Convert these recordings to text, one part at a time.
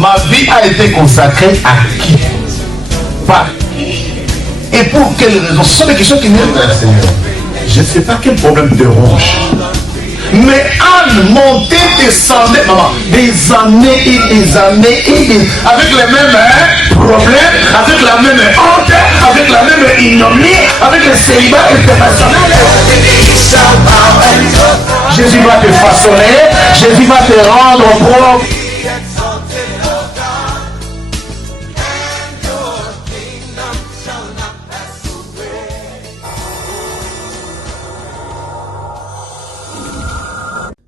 Ma vie a été consacrée à qui? Par qui? Et pour quelle raison? Ce sont des questions qui viennent vers le Seigneur. Je ne sais pas quel problème te ronge. Mais Anne montait, descendait, maman, des années et des années et des... avec les mêmes problèmes, avec la même honte, avec la même ignominie, avec le célibat international. Jésus va te façonner, Jésus va te rendre propre.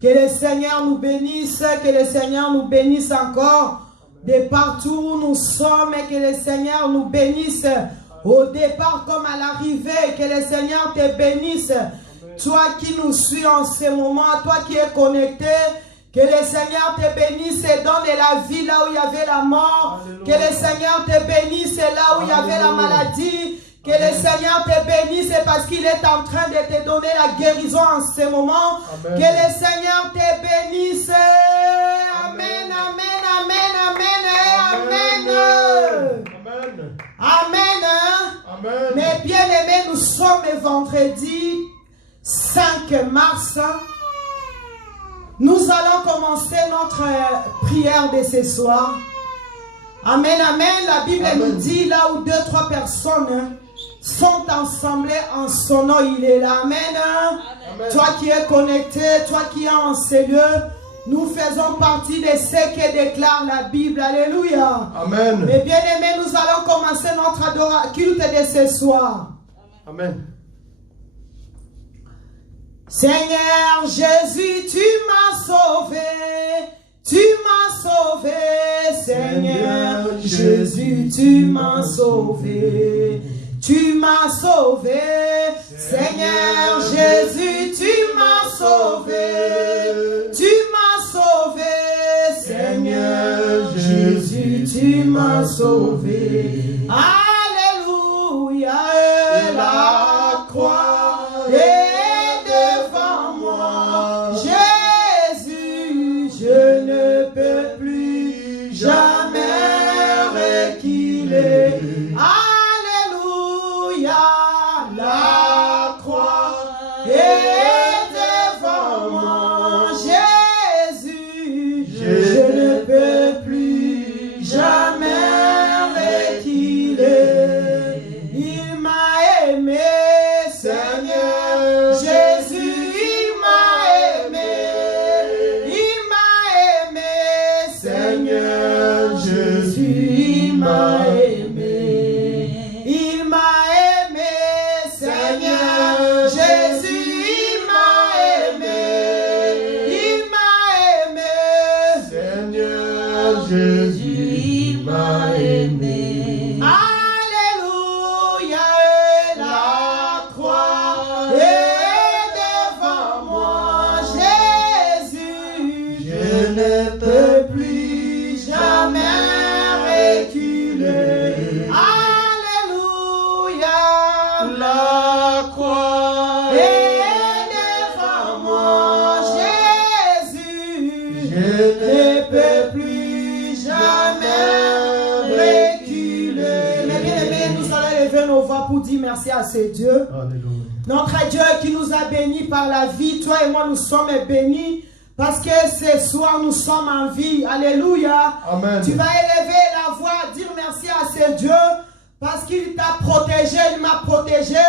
Que le Seigneur nous bénisse, que le Seigneur nous bénisse encore de partout où nous sommes et que le Seigneur nous bénisse au départ comme à l'arrivée, que le Seigneur te bénisse. Toi qui nous suis en ce moment, toi qui es connecté, que le Seigneur te bénisse et donne la vie là où il y avait la mort, que le Seigneur te bénisse là où il y avait la maladie. Que le Seigneur te bénisse parce qu'il est en train de te donner la guérison en ce moment. Amen. Que le Seigneur te bénisse. Amen, amen, amen, amen, amen. Amen. Amen. Mes bien-aimés, nous sommes vendredi 5 mars. Nous allons commencer notre prière de ce soir. Amen, amen. La Bible nous dit là où 2-3 personnes sont ensemblés en son nom, il est là. Amen. Amen. Toi qui es connecté, toi qui es en ces lieux, nous faisons partie de ceux qui déclarent la Bible. Alléluia. Amen. Mais bien aimés, nous allons commencer notre culte de ce soir. Amen. Seigneur Jésus, tu m'as sauvé. Tu m'as sauvé. Seigneur Jésus, tu m'as sauvé. Tu m'as sauvé, Seigneur Jésus, tu m'as sauvé. Tu m'as sauvé, Seigneur Jésus, tu m'as sauvé. Alléluia, la croix est devant moi. Jésus, je ne peux plus jamais reculer. La croix est devant moi, Jésus, je ne peux plus jamais reculer. Il m'a aimé, Seigneur Jésus, il m'a aimé. Il m'a aimé, Seigneur Jésus, il m'a aimé. Jésus m'a aimé. Alléluia, la croix est devant moi. Jésus, je ne peux plus jamais reculer. Alléluia, la croix est devant moi. Jésus, je ne peux plus nos voix pour dire merci à ce Dieu. Alléluia. Notre Dieu qui nous a bénis par la vie. Toi et moi nous sommes bénis parce que ce soir nous sommes en vie. Alléluia. Amen. Tu vas élever la voix, dire merci à ce Dieu parce qu'il t'a protégé, il m'a protégé,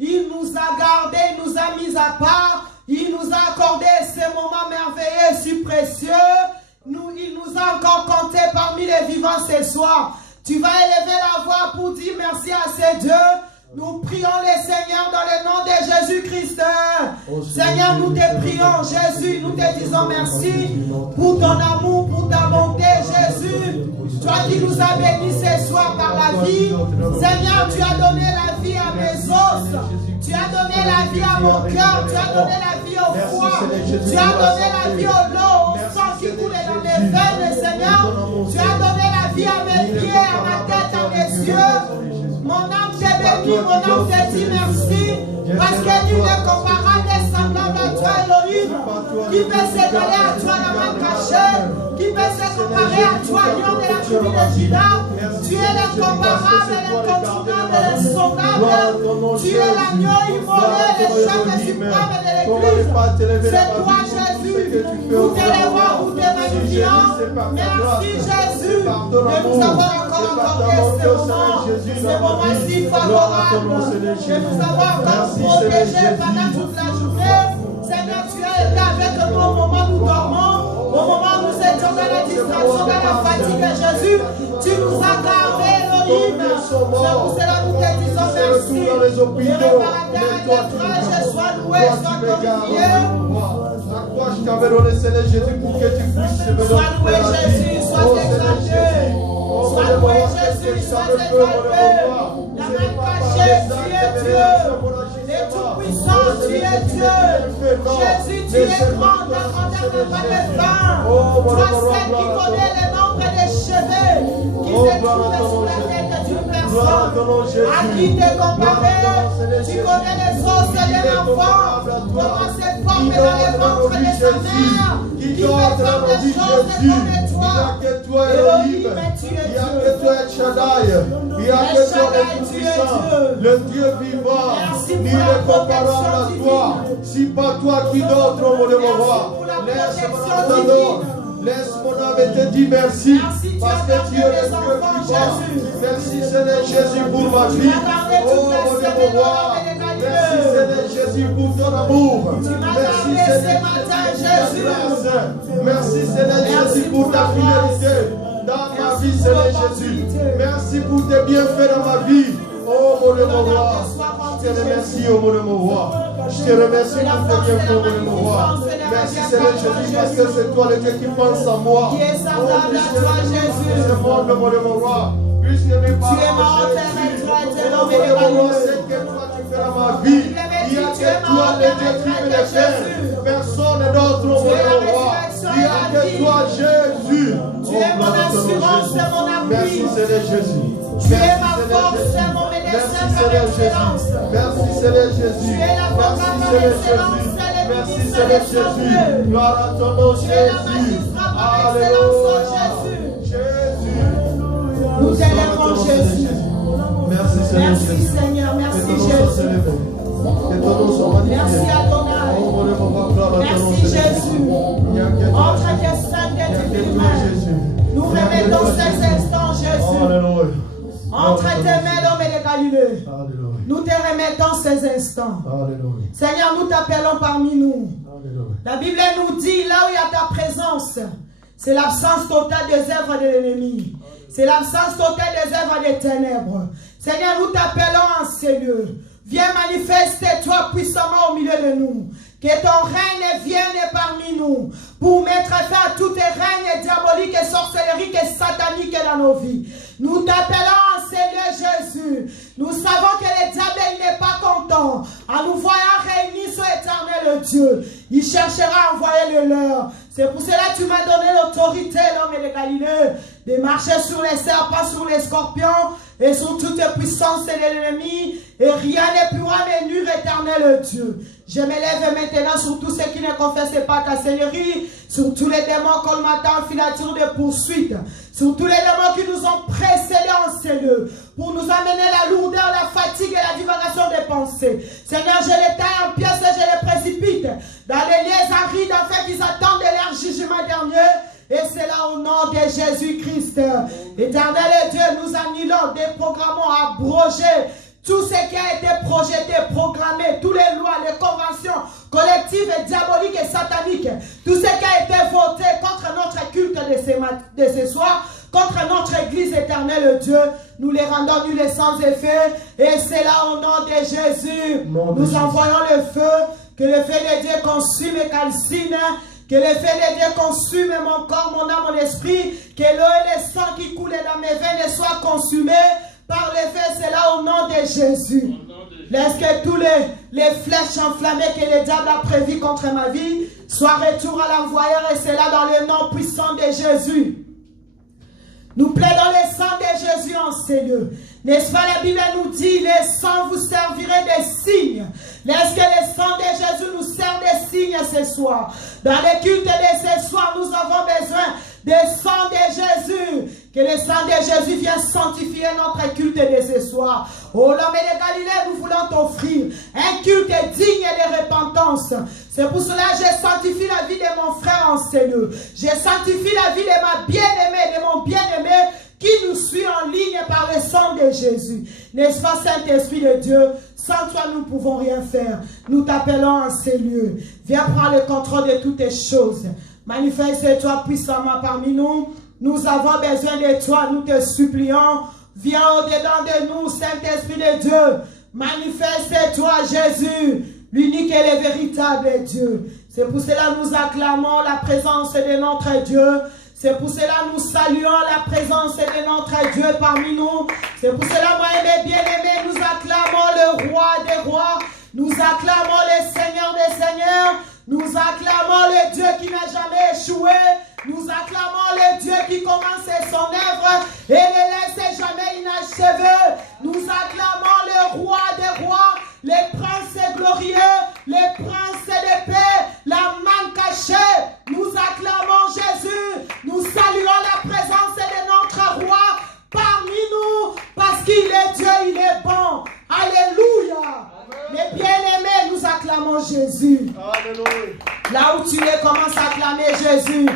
il nous a gardés, il nous a mis à part, il nous a accordé ces moments merveilleux, si précieux. Il nous a encore compté parmi les vivants ce soir. Tu vas élever la voix pour dire merci à ce Dieu. Nous prions le Seigneur dans le nom de Jésus-Christ. Oh, Seigneur, nous te prions, Jésus, nous te disons merci pour ton amour, pour ta bonté, Jésus. Toi qui nous as bénis ce soir par la vie. Seigneur, tu as donné la vie à mes os. Tu as donné la vie à mon cœur. Tu as donné la vie au foie. Tu as donné la vie au long, au sang qui coule dans mes veines, Seigneur. Tu as donné la vie à mes pieds, à ma tête, à mes yeux. Mon âme t'est bénie, mon âme te dit merci. Parce que nul n'est comparable et semblable à toi, Elohim. Qui peut s'égaler à toi, la main cachée? Qui peut se comparer à toi, lion de de Juda. Tu es l'incomparable, l'incontournable, l'insauvable. Tu es l'agneau immolé, le chef suprême de l'Église. C'est toi, Jésus. Nous t'élevons, nous te magnifions. Merci, Jésus, de nous avoir encore accordé ce moment si favorable, de nous avoir encore protégés pendant toute la journée. Seigneur, tu as été avec nous au moment où nous dormons, au moment où nous étions dans la distraction, dans la fatigue de Jésus. Tu nous as gardés, Elohim. C'est pour cela que nous te disons merci. Le réparateur de soit loué, soit glorifié. À quoi je t'avais donné, Seigneur Jésus, pour que tu puisses me donner. Sois loué, Jésus, sois exalté. Sois loué, Jésus, sois exalté. La main cachée, tu es Dieu. Les tout-puissants, tu es Dieu. Jésus, tu es grand, ta grandeur n'a pas de fin. Toi seul qui connais le nombre des cheveux qui se trouvent sur la tête d'une personne. À qui te comparer? Tu connais les os de l'enfant. Comment se forme dans les ventres de sa mère. Qui peut faire des choses comme toi. Il n'y a que toi, Elohim. Il n'y a que toi, El Shaddai. Il n'y a que toi, le Tout-Puissant, le Dieu vivant. Il est comparable à toi. Si pas toi, qui d'autre, mon Dieu, mon roi. Laisse mon âme te dire merci. Parce que tu es le Dieu vivant. Merci, Seigneur Jésus, pour ma vie. Oh, mon Dieu, mon roi. Merci, Seigneur Jésus, pour ton amour. Merci, Seigneur Jésus, pour ta grâce. Merci, Seigneur Jésus, pour ta fidélité dans ma vie, Seigneur Jésus. Merci pour tes bienfaits dans ma vie. Oh, mon Dieu, mon roi. Je te remercie, oh, mon Dieu, mon roi. Je te remercie pour tes bienfaits, mon Dieu, mon roi. Merci, Seigneur Jésus, parce que c'est toi le Dieu qui pense à moi. Oh, c'est moi, mon Dieu, mon roi. Puisque mes parents, Jésus, oh, mon Dieu, mon roi, c'est que toi tu fais dans ma vie. Il n'y a que toi, le Dieu qui peut le faire. Personne d'autre, mon Dieu, mon roi. Il n'y a que toi, Jésus. Tu es mon assurance, mon appui. Merci, Seigneur Jésus. Tu es ma force, mon médecin par excellence. Merci, Seigneur Jésus. Tu es la force par excellence. Merci, Seigneur Jésus. Gloire à ton nom, Jésus. Alléluia. Jésus. Nous t'élèvons, Jésus. Merci, Seigneur Jésus. Merci, Seigneur. Merci, Jésus. Merci à ton âme. Merci, Jésus. Entre tes saintes et mains. Nous remettons ces instants, Jésus. Entre tes mains, l'homme et les Galilées. Nous te remettons ces instants. Seigneur, nous t'appelons parmi nous. La Bible nous dit, là où il y a ta présence, c'est l'absence totale des œuvres de l'ennemi. C'est l'absence totale des œuvres des ténèbres. Seigneur, nous t'appelons en ces lieux. Viens manifester-toi puissamment au milieu de nous. Que ton règne vienne parmi nous pour mettre fin à tous les règnes diaboliques et sorcelleries et sataniques dans nos vies. Nous t'appelons en Seigneur Jésus. Nous savons que le diable n'est pas content. En nous voyant réunis sur l'éternel Dieu, il cherchera à envoyer le leur. C'est pour cela que tu m'as donné l'autorité, l'homme de Galilée, de marcher sur les serpents, sur les scorpions et sur toute puissance de l'ennemi. Et rien ne pourra me nuire, éternel Dieu. Je m'élève maintenant sur tous ceux qui ne confessent pas ta Seigneurie, sur tous les démons qu'on m'attend en filature de poursuite, sur tous les démons qui nous ont précédés en ces lieux, pour nous amener la lourdeur, la fatigue et la divagation des pensées. Seigneur, je les taille en pièces et je les précipite dans les lieux arides afin qu'ils attendent leur jugement dernier. Et c'est là au nom de Jésus-Christ. Éternel Dieu, nous annulons, déprogrammons, abrogés tout ce qui a été projeté, programmé, toutes les lois, les conventions collectives et diaboliques et sataniques, tout ce qui a été voté contre notre culte de ce soir, contre notre église éternelle Dieu, nous les rendons nuls et sans effet. Et c'est là au nom de Jésus, nous envoyons le feu, que le feu de Dieu consume et calcine, que le feu de Dieu consume mon corps, mon âme, mon esprit, que l'eau et le sang qui coulent dans mes veines soient consumés par le feu. C'est là au nom de Jésus. Laisse que tous les flèches enflammées que le diable a prévues contre ma vie soient retour à l'envoyeur, et c'est là dans le nom puissant de Jésus. Nous plaidons le sang de Jésus en ces lieux. N'est-ce pas, la Bible nous dit, le sang vous servirait de signe. Est-ce que le sang de Jésus nous sert de signe ce soir? Dans le culte de ce soir, nous avons besoin du sang de Jésus. Que Que le sang de Jésus vienne sanctifier notre culte de ce soir. Oh l'homme de Galilée, nous voulons t'offrir un culte digne de repentance. C'est pour cela que je sanctifie la vie de mon frère en Seigneur. Je sanctifie la vie de ma bien-aimée, de mon bien-aimé qui nous suit en ligne par le sang de Jésus. N'est-ce pas, Saint-Esprit de Dieu? Sans toi, nous ne pouvons rien faire. Nous t'appelons en ces lieux. Viens prendre le contrôle de toutes les choses. Manifeste-toi puissamment parmi nous. Nous avons besoin de toi. Nous te supplions. Viens au-dedans de nous, Saint-Esprit de Dieu. Manifeste-toi, Jésus, l'unique et le véritable Dieu. C'est pour cela que nous acclamons la présence de notre Dieu. C'est pour cela que nous saluons la présence de notre Dieu parmi nous. C'est pour cela, moi et mes bien-aimés, nous acclamons le roi des rois. Nous acclamons le Seigneur des seigneurs. Nous acclamons le Dieu qui n'a jamais échoué. Nous acclamons le Dieu qui commence son œuvre et ne laisse jamais inachevé. Nous acclamons le roi des rois, les princes glorieux, les princes de paix, la main cachée. Nous acclamons Jésus. Nous saluons la présence de notre roi parmi nous parce qu'il est Dieu, il est bon. Alléluia. Mes bien-aimés, nous acclamons Jésus. Alléluia. Là où tu es, commence à acclamer Jésus.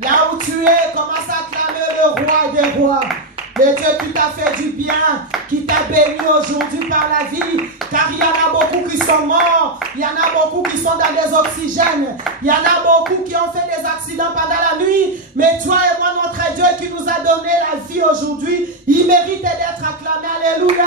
Là où tu es, commence à acclamer le roi des rois. Le Dieu qui t'a fait du bien, qui t'a béni aujourd'hui par la vie. Car il y en a beaucoup qui sont morts. Il y en a beaucoup qui sont dans des oxygènes. Il y en a beaucoup qui ont fait des accidents pendant la nuit. Mais toi et moi, notre Dieu qui nous a donné la vie aujourd'hui, il mérite d'être acclamé. Alléluia.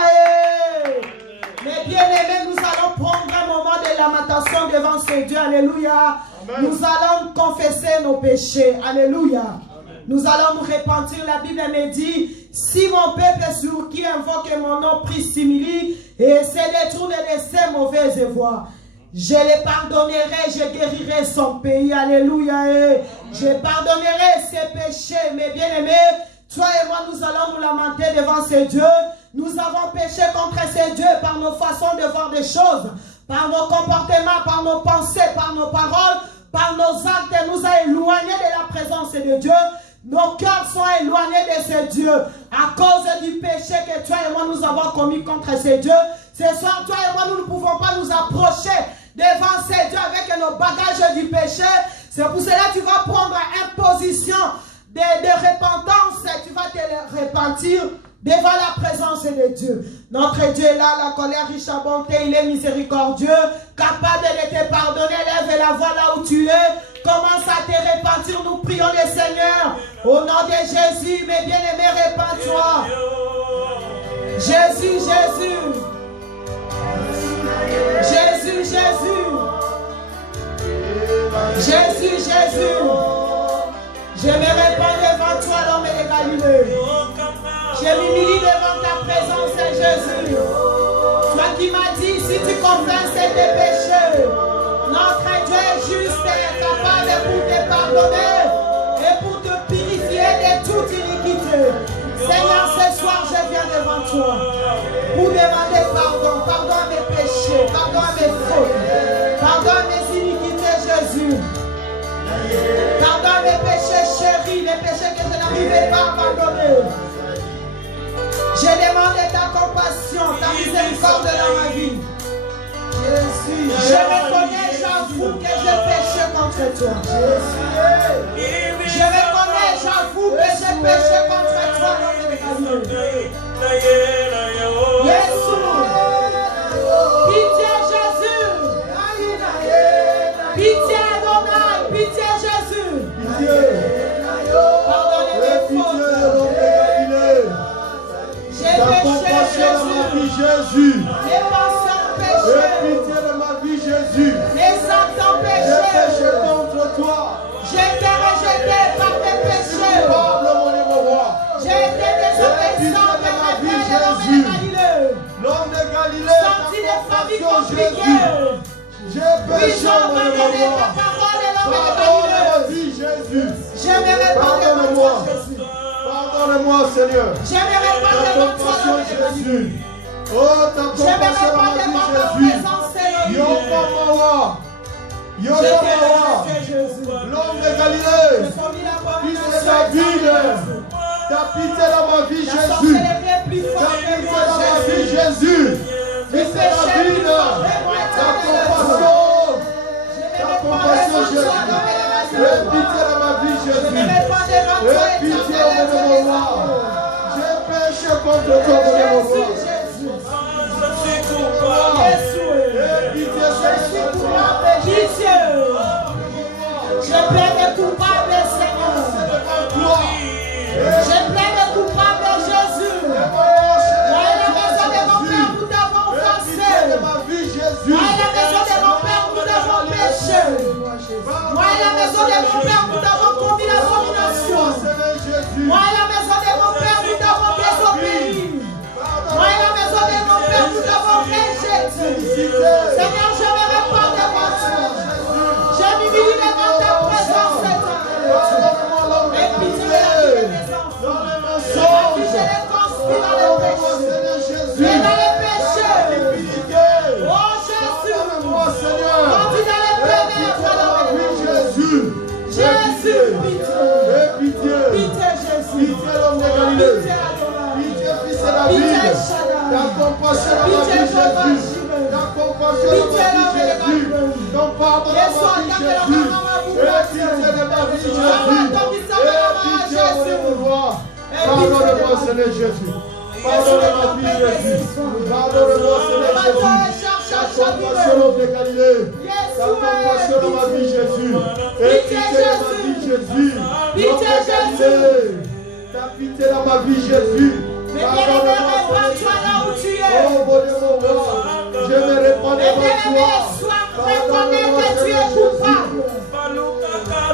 Mais bien aimés, nous allons prendre un moment de lamentation devant ce Dieu. Alléluia. Amen. Nous allons confesser nos péchés. Alléluia. Amen. Nous allons nous repentir. La Bible me dit, si mon peuple sur qui invoque mon nom prie simili et se détourne de ses mauvaises voies, je les pardonnerai, je guérirai son pays. Alléluia. Et je pardonnerai ses péchés. Mes bien-aimés, toi et moi, nous allons nous lamenter devant ce Dieu. Nous avons péché contre ce Dieu par nos façons de voir des choses, par nos comportements, par nos pensées, par nos paroles, par nos actes. Nous a éloignés de la présence de Dieu. Nos cœurs sont éloignés de ce Dieu à cause du péché que toi et moi nous avons commis contre ce Dieu. Ce soir, toi et moi, nous ne pouvons pas nous approcher devant ce Dieu avec nos bagages du péché. C'est pour cela que tu vas prendre une position de repentance. Tu vas te repentir devant la présence de Dieu. Notre Dieu est là, la colère riche à bonté, il est miséricordieux, capable de te pardonner. Lève la voix là où tu es. Commence à te repentir. Nous prions le Seigneur. Au nom de Jésus, mes bien-aimés, repens-toi. Jésus, Jésus. Jésus, Jésus. Jésus, Jésus. Je me répands devant toi, l'homme de Galilée. Je m'humilie devant ta présence, Jésus. Toi qui m'as dit, si tu confesses tes péchés, notre Dieu est juste et capable pour te pardonner et pour te purifier de toute iniquité. Seigneur, ce soir, je viens devant toi pour demander pardon. Pardon à mes péchés, pardon à mes fautes, pardon à mes iniquités, Jésus. Pardon à mes péchés chéris, les péchés que je n'arrivais pas à pardonner. Je demande ta compassion, ta miséricorde dans ma vie. Je reconnais, j'avoue que j'ai péché contre toi. Je reconnais, j'avoue que j'ai péché contre toi. Jésus. Pitié Jésus. Pitié Adonai. Pitié Jésus. Pardonnez mes fautes. Ta compassion dans ma vie, Jésus. Mes pensées ont péché. Aie pitié de ma vie, Jésus. Mes actes ont J'ai péché péché. contre toi. J'ai été rejeté par tes péchés. Parle mon roi. J'ai été désobéissant de ma vie, Jésus. Galilée. L'homme de Galilée, Sorti des ta familles compassion, Jésus. compliquées. J'ai Oui, péché, j'ai mon abandonné roi. ta parole et l'homme de Pardonne ma Galilée. vie, Jésus. Je me répands devant toi, Jésus. Pardonne-moi, Seigneur. Je me répands Ta devant toi, compassion, l'homme de Galilée. Jésus. Oh, ta Je me compassion dans répands ma devant ta vie, Jésus. présence, Seigneur. Yokomawa. Je Yokomawa. t'ai rejeté, Jésus. L'homme de Galilée. J'ai commis Fils de l'abomination. David. Ta Ta pitié dans ma vie, La Jésus. sorcellerie est plus Ta forte pitié que moi, dans ma vie, Jésus. Jésus. Le Fils de la péché vie, plus fort que moi, ta éternel compassion. Dieu. Ta compassion, Jésus. Aie pitié dans ma vie, Je ne Jésus. mets pas devant toi, Aie pitié, éternel mon Dieu. roi. J'ai péché contre toi, mon Jésus, roi. Jésus. Aie pitié, Je suis Seigneur. coupable, Jésus. Je plaide coupable, Seigneur. Je plaide coupable, Jésus. Moi et la maison de mon Père, nous t'avons offensé. Moi et la maison de mon Père, nous t'avons péché. Moi et la maison de mon Père, nous t'avons commis l'abomination. Moi et la maison de mon Père, nous t'avons désobéi. Moi et la maison de mon Père, nous t'avons rejeté. Seigneur, je me répands devant toi. Je m'humilie devant ta présence, Seigneur. Et pitié de la vie de mes enfants. Et pitié de construire dans le péché. Et dans les péchés. Oh Jésus. Quand tu dans les ténèbres, dans les péchés. Jésus, pitié. Pitié, Jésus. Pitié, adorable. Fils de David, ta compassion dans ma vie, Jésus. Ta compassion dans ma vie, Jésus. Ton pardon dans ma vie, Jésus. Et pitié de ma vie, Jésus. Et pitié, mon roi. Pardonne-moi, Seigneur Jésus. Pardonne ma vie, Jésus. Pardonne-moi, Seigneur Jésus. Ta compassion dans de Galilée. Ta compassion dans ma vie, Jésus. Et pitié de ma vie, Jésus. Pitié, Jésus. Ta pitié dans ma vie, Jésus. Mais bien-aimé, répands-toi là où tu es. Oh mon Dieu, mon roi, je me répands Mais devant bien-aimé, toi. reconnais que tu es coupable.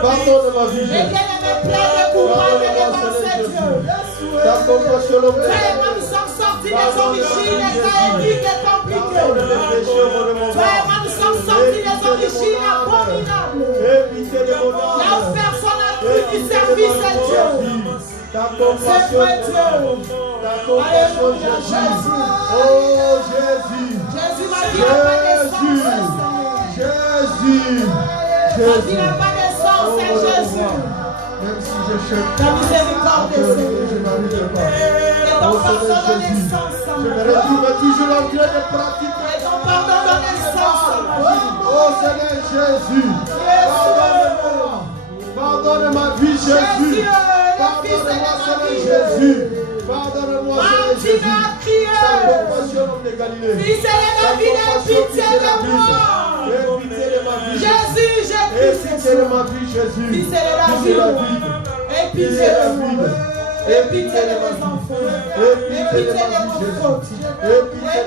Pardonne ma vie, Mais Jésus. bien-aimé, plaide coupable devant ce Dieu. Ta compassion, Toi et moi, nous sommes sortis des origines chaotiques et compliquées. Toi et moi, nous sommes sortis des origines abominables. Là où personne n'a cru du service à Dieu. Ta compassion, ta compassion, Jésus. Oh Jésus. Jésus m'a dit la connaissance. Jésus. M'a dit la connaissance, c'est Jésus. Même si je cherche Ta miséricorde, Seigneur. je n'arrive pas. Et ton pardon de naissance, Je me retrouve toujours en train de pratiquer. et ton pardon de naissance, Oh Seigneur Jésus. Pardonne-moi. Pardonne ma vie, Jésus. Pardonne-moi, Seigneur Jésus. Pardonne-moi, Seigneur Jésus. Ta compassion, homme de Galilée. Fils de David, aie pitié de moi. Aie pitié de ma vie. Jésus, Aie j'ai pitié pitié de ma vie, Jésus. Fils de Fils de David, aie pitié de moi. Aie pitié de mes enfants. Aie pitié de mon faute. Aie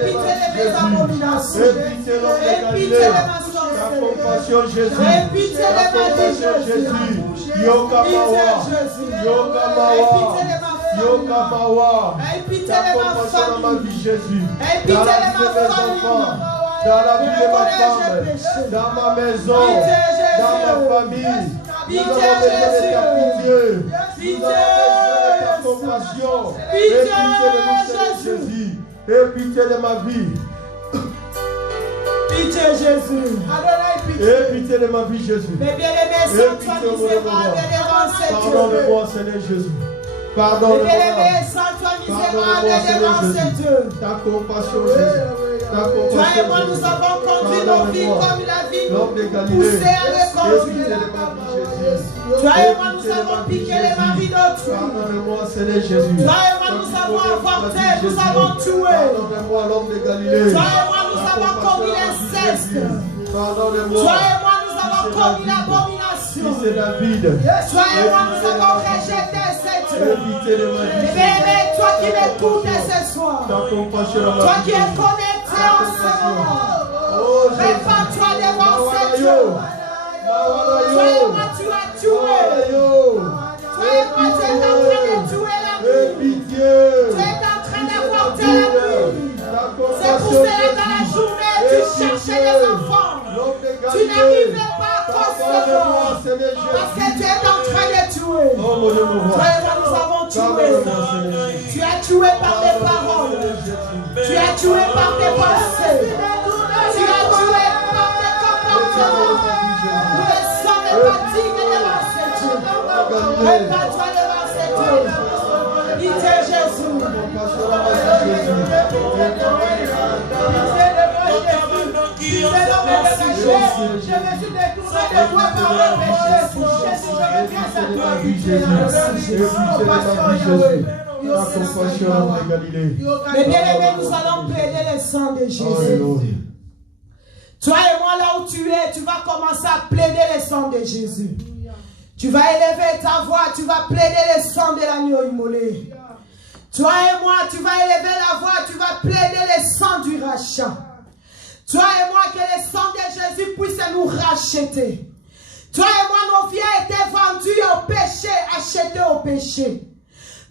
pitié de mes abominations. Aie pitié de ma Ta sorcellerie. compassion, Jésus. Aie pitié de Ta ma vie, compassion, Jésus. Jésus. Yokamawa. Yokamawa. Yokamawa. Aie pitié Ta de ma compassion dans ma famille. vie, Jésus. Aie pitié Dans la de vie ma de mes famille. enfants. Dans la vie de ma Reconnais, j'ai femme. péché. Dans ma maison. Pitié, Jésus. Dans ma famille. Pitié, Nous avons besoin de ta pitié. Pitié. Nous avons besoin de ta compassion. Pitié, Aie pitié de nous, Seigneur Jésus. Jésus. Aie pitié de ma vie. Pitié, Jésus. Aie pitié de ma vie, Jésus. Mais bien-aimé, sans toi misérable devant cette Pardonne-moi, Seigneur Jésus. Mais Pardonne-moi. bien-aimé, sans toi misérable devant cette Dieu. Ta compassion, Jésus. Ta compassion. Toi et moi, nous avons conduit nos vies comme la vie L'homme de nous Galilée. poussait à Aie le conduire. pitié de ma vie, Jésus. Toi et moi, nous avons piqué les maris d'autrui. Pardonne-moi, Seigneur Jésus. Toi et moi, nous avons avorté, nous avons tué. Pardonne-moi, l'homme de Galilée. Toi et moi, nous avons commis l'inceste. Pardonne-moi. Toi et moi, nous avons commis l'abomination. Fils de David. Toi et moi, nous avons rejeté cette Aie Dieu. pitié de ma vie. Bien-aimé, toi qui m'écoutes ce soir, Ta compassion dans ma toi vie. qui es connecté en ce moment, Oh Jésus. répands-toi devant cette Dieu. Toi et moi, tu as tué. Toi et moi, tu es en train de tuer la vie. Tu es en train d'apporter la vie. C'est pour cela que dans la journée, tu cherchais les enfants. Tu n'arrivais pas à concevoir parce que tu es en train de tuer. Oh mon Dieu, mon Toi roi. et moi, nous avons tué. Tu as tué par tes paroles. Tu as tué par tes pensées. Tu as tué par tes comportements. Nous ne sommes pas dignes devant cette Dieu. Répands-toi devant cette Dieu. Je me suis détourné de toi par le péché. Jésus, je reviens à toi. Mais bien aimé, nous allons plaider le sang de Jésus. Toi et moi, là où tu es, tu vas commencer à plaider le sang de Jésus. Tu vas élever ta voix, tu vas plaider le sang de l'agneau immolé. Toi et moi, tu vas élever la voix, tu vas plaider le sang du rachat. Toi et moi, que le sang de Jésus puisse nous racheter. Toi et moi, nos vies étaient vendues au péché, achetées au péché.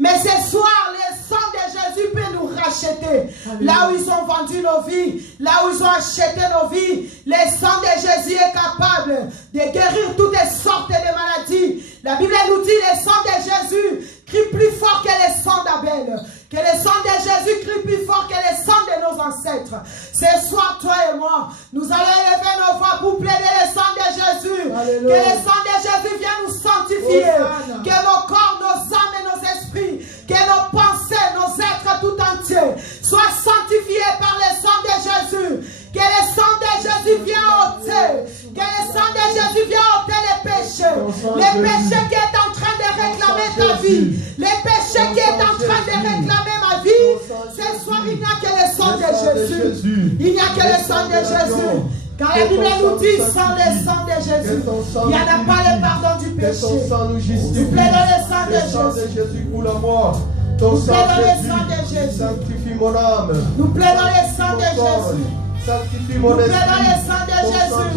Mais ce soir, le sang de Jésus peut nous racheter. Là où ils ont vendu nos vies, là où ils ont acheté nos vies, le sang de Jésus est capable de guérir toutes sortes de maladies. La Bible nous dit, le sang de Jésus crie plus fort que le sang d'Abel. Que le sang de Jésus crie plus fort que le sang de nos ancêtres. Ce soir, toi et moi, nous allons élever nos voix pour plaider le sang de Jésus. Alléluia. Que le sang de Jésus vienne nous sanctifier. Hosanna. Que nos corps, nos âmes et nos esprits, que nos pensées, nos êtres tout entiers soient sanctifiés par le sang de Jésus. Que le sang de Jésus vienne ôter. Que le sang de Jésus vienne ôter les péchés. Les péchés qui est en train de réclamer ta vie. Les péchés qui est en train de réclamer ma vie. Ce soir, il n'y a que le sang de Jésus. Il n'y a que le sang de Jésus. Car la Bible nous dit, sans le sang de Jésus, il n'y en a pas le pardon du péché. Nous plaidons le sang de Jésus. Nous plaidons le sang de Jésus. Sanctifie mon âme. Nous plaidons le sang de Jésus. Sanctifie mon esprit. Nous plaidons le sang de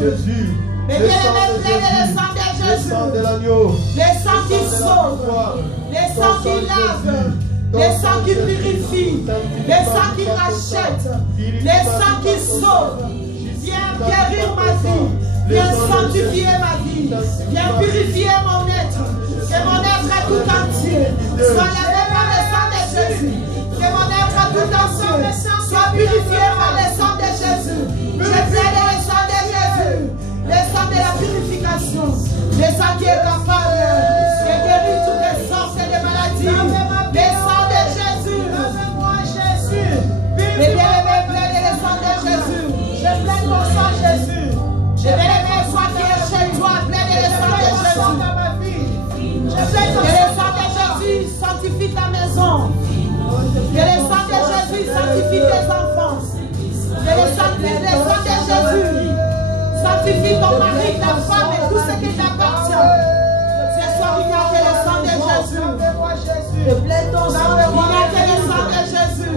Jésus. Mais bien aimé, plaidez le sang de Jésus. Le sang de l'agneau. Le sang qui sauve. Le sang qui lave. Le sang qui purifie. Le sang qui rachète. Le sang qui sauve. Viens guérir ma vie. Viens sanctifier ma vie. Viens purifier mon être. Que mon être tout entier soit lavé par le sang de Jésus. Que mon être tout entier soit purifié par le sang de Jésus. Je plaide le sang de Jésus. Le sang de la purification. Le sang qui est capable de guérir toutes les sortes de maladies. Le sang de Jésus. Mais bien aimé, plaide le sang de Jésus. Je plaide mon sang Jésus. Je vais aimer soit qui est chez toi, plaide le sang de Jésus. Je plaide que le sang de Jésus sanctifie ta maison. Que le sang de Jésus sanctifie tes enfants. Que le sang de Jésus sanctifie ton mari, ta femme et tout ce qui t'appartient. Ce soir, il n'y a que le sang de Jésus. Je plaide ton sang. Il n'y a que le sang de Jésus.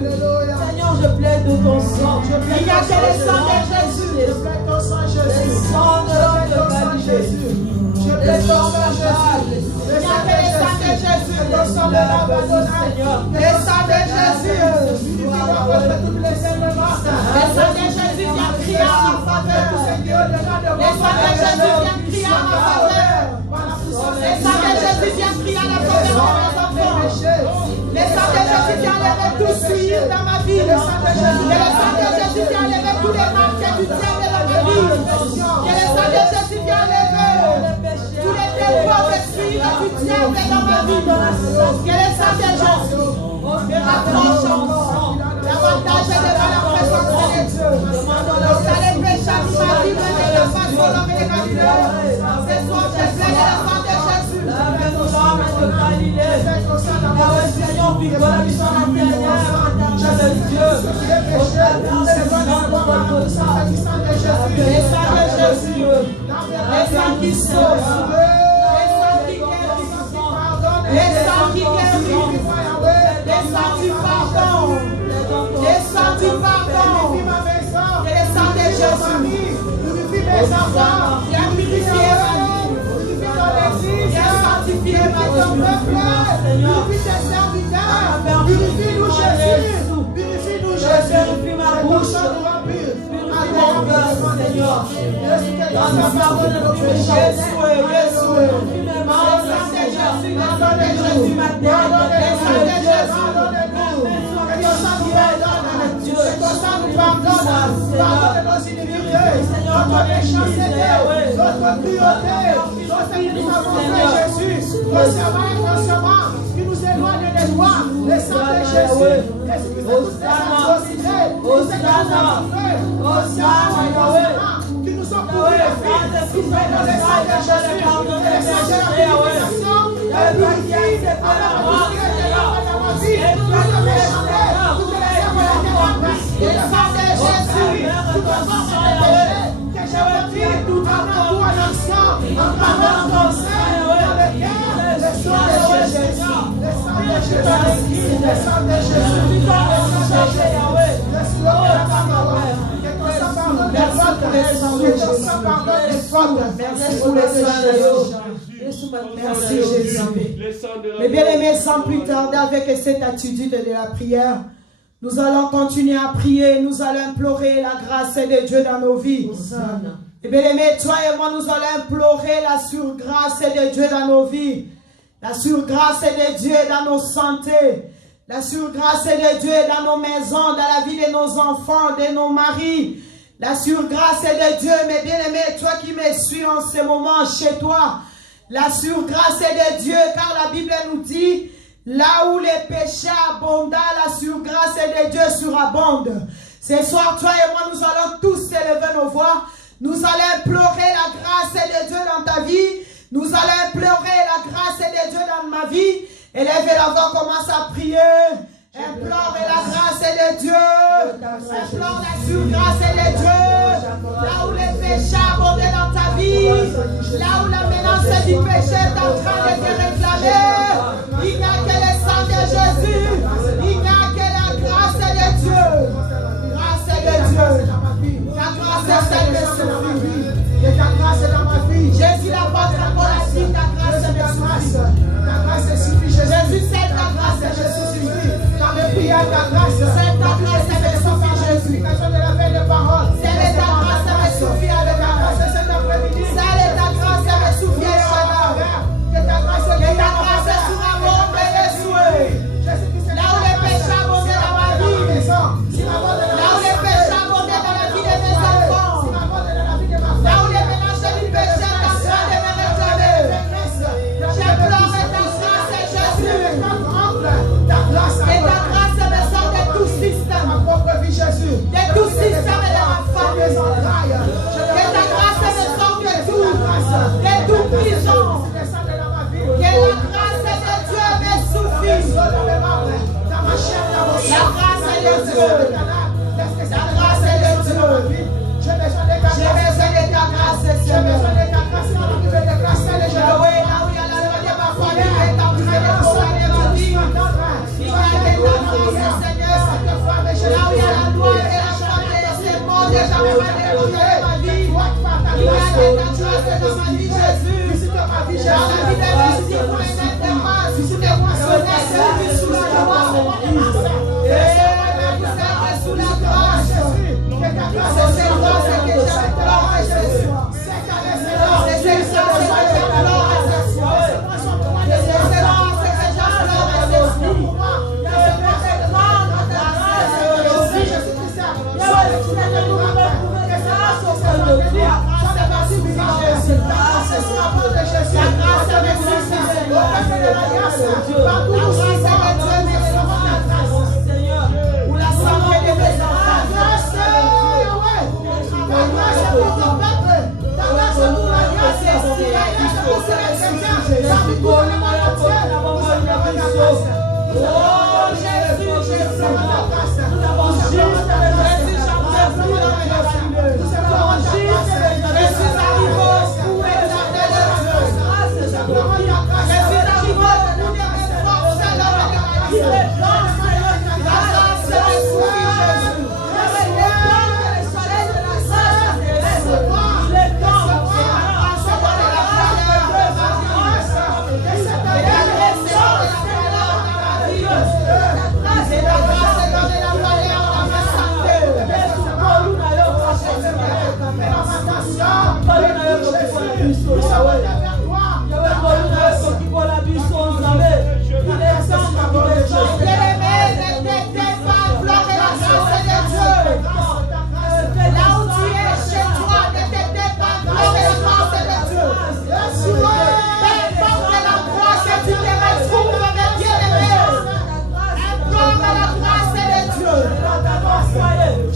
Seigneur, je plaide de ton sang. Il n'y a que le sang de Jésus. Je plaide ton sang, Jésus. Le sang de l'homme de Jésus. Je plaide ton sang, Jésus. Il n'y a que le sang de Jésus. Le sang de l'abandonnage. Le sang de Jésus. Le sang de Jésus vient crier en ma faveur. Le sang de Jésus vient crier en ma faveur. Le sang de Jésus vient crier en la faveur de mes enfants. Le sang de Jésus vient enlever tout souillure dans ma vie. Le sang de Jésus vient enlever tous les marques du diable dans ma vie. Que le sang de Jésus vient enlever tous les dépôts de souillure du diable dans ma vie. Que le sang de Jésus me rapproche encore davantage devant la présence de Dieu. Lorsque les péchés de ma vie me dépassent pour l'homme et les Galilées. Ce soir, je plaide le sang de Jésus. Seigneur, puis voilà, ils sont la dernière attache de Dieu. Le sang de Jésus. Le sang qui sauve. Le sang qui guérit. Le sang qui guérit. Le sang du pardon. Le sang du pardon. Que le sang de Jésus. Purifie mes enfants. Viens purifier ma vie. Viens sanctifier ma vie. Purifie tes serviteurs. Purifie-nous Jésus. Purifie-nous Jésus. Purifie ma bouche. Seigneur. Pardonne nos péchés. Jésus. Pardonne nos iniquités, notre méchanceté, notre cruauté, tout ce que nous avons fait, Jésus, concernant et concernant, qui nous éloigne de toi, le sang de Jésus, excusez toutes les atrocités, tout ce que nous avons fait, concernant et concernant, qui nous ont Merci pour les Merci Jésus. Mais bien aimés, sans plus tarder avec cette attitude de la prière, nous allons continuer à prier, nous allons implorer la grâce de Dieu dans nos vies. Et bien aimés, toi et moi, nous allons implorer la surgrâce de Dieu dans nos vies, la surgrâce de Dieu dans nos santé, la surgrâce de Dieu dans nos maisons, dans la vie de nos enfants, de nos maris, la surgrâce de Dieu, mes bien-aimés, toi qui me suis en ce moment chez toi, la surgrâce de Dieu, car la Bible nous dit, là où les péchés abondent, la surgrâce de Dieu surabonde. Ce soir, toi et moi, nous allons tous élever nos voix, nous allons implorer la grâce de Dieu dans ta vie, nous allons implorer la grâce de Dieu dans ma vie. Élevez la voix, commence à prier. Implore la grâce de Dieu. Implore la surgrâce de Dieu. Là où les péchés abondent dans ta vie, là où la menace du péché est en train de te réclamer, il n'y a que le sang de Jésus. Il n'y a que la grâce de Dieu. Grâce de Dieu. Ta grâce est celle de survie. Et ta grâce est dans ma vie. Jésus l'apôtre encore la suite, ta grâce me suffit. Ta grâce suffit. Jésus, c'est ta grâce, Jésus suffit. Dans les prières, ta grâce, c'est ta grâce, me suffit, Jésus. L'explication de la veille de parole, c'est ta grâce, me suffit avec ta grâce. C'est ta prémidi, c'est ta grâce, me suffit avec ta grâce. Que ta grâce sur un monde de souhait. Là où les péchés abondent dans ma vie, là où les péchés abondent dans la vie de mes enfants, là où les ménages du péché sont en train de me réclamer, j'implore ta grâce, Jésus. Ta grâce me sort de tout système, ma propre vie, Jésus. De tout système et de ma famille. Que ta grâce me sort de toute prison. Que la grâce de Dieu me suffise. La grâce de Dieu. La grâce de Dieu. J'ai besoin de ta grâce, Seigneur. Là où il y a la loi de ma famille, est en train de condamner ma vie. Il y a ta grâce, Seigneur. Là où il y a la loi de la santé, c'est bon, déjà en train de condamner ma vie. Il y a ta grâce dans ma vie, Jésus. Dans la vie de mes disciples, visitez-moi sous la grâce. Sous la grâce. Sous la grâce. Que ta grâce est cette grâce que j'implore, Jésus. C'est ta grâce que j'implore,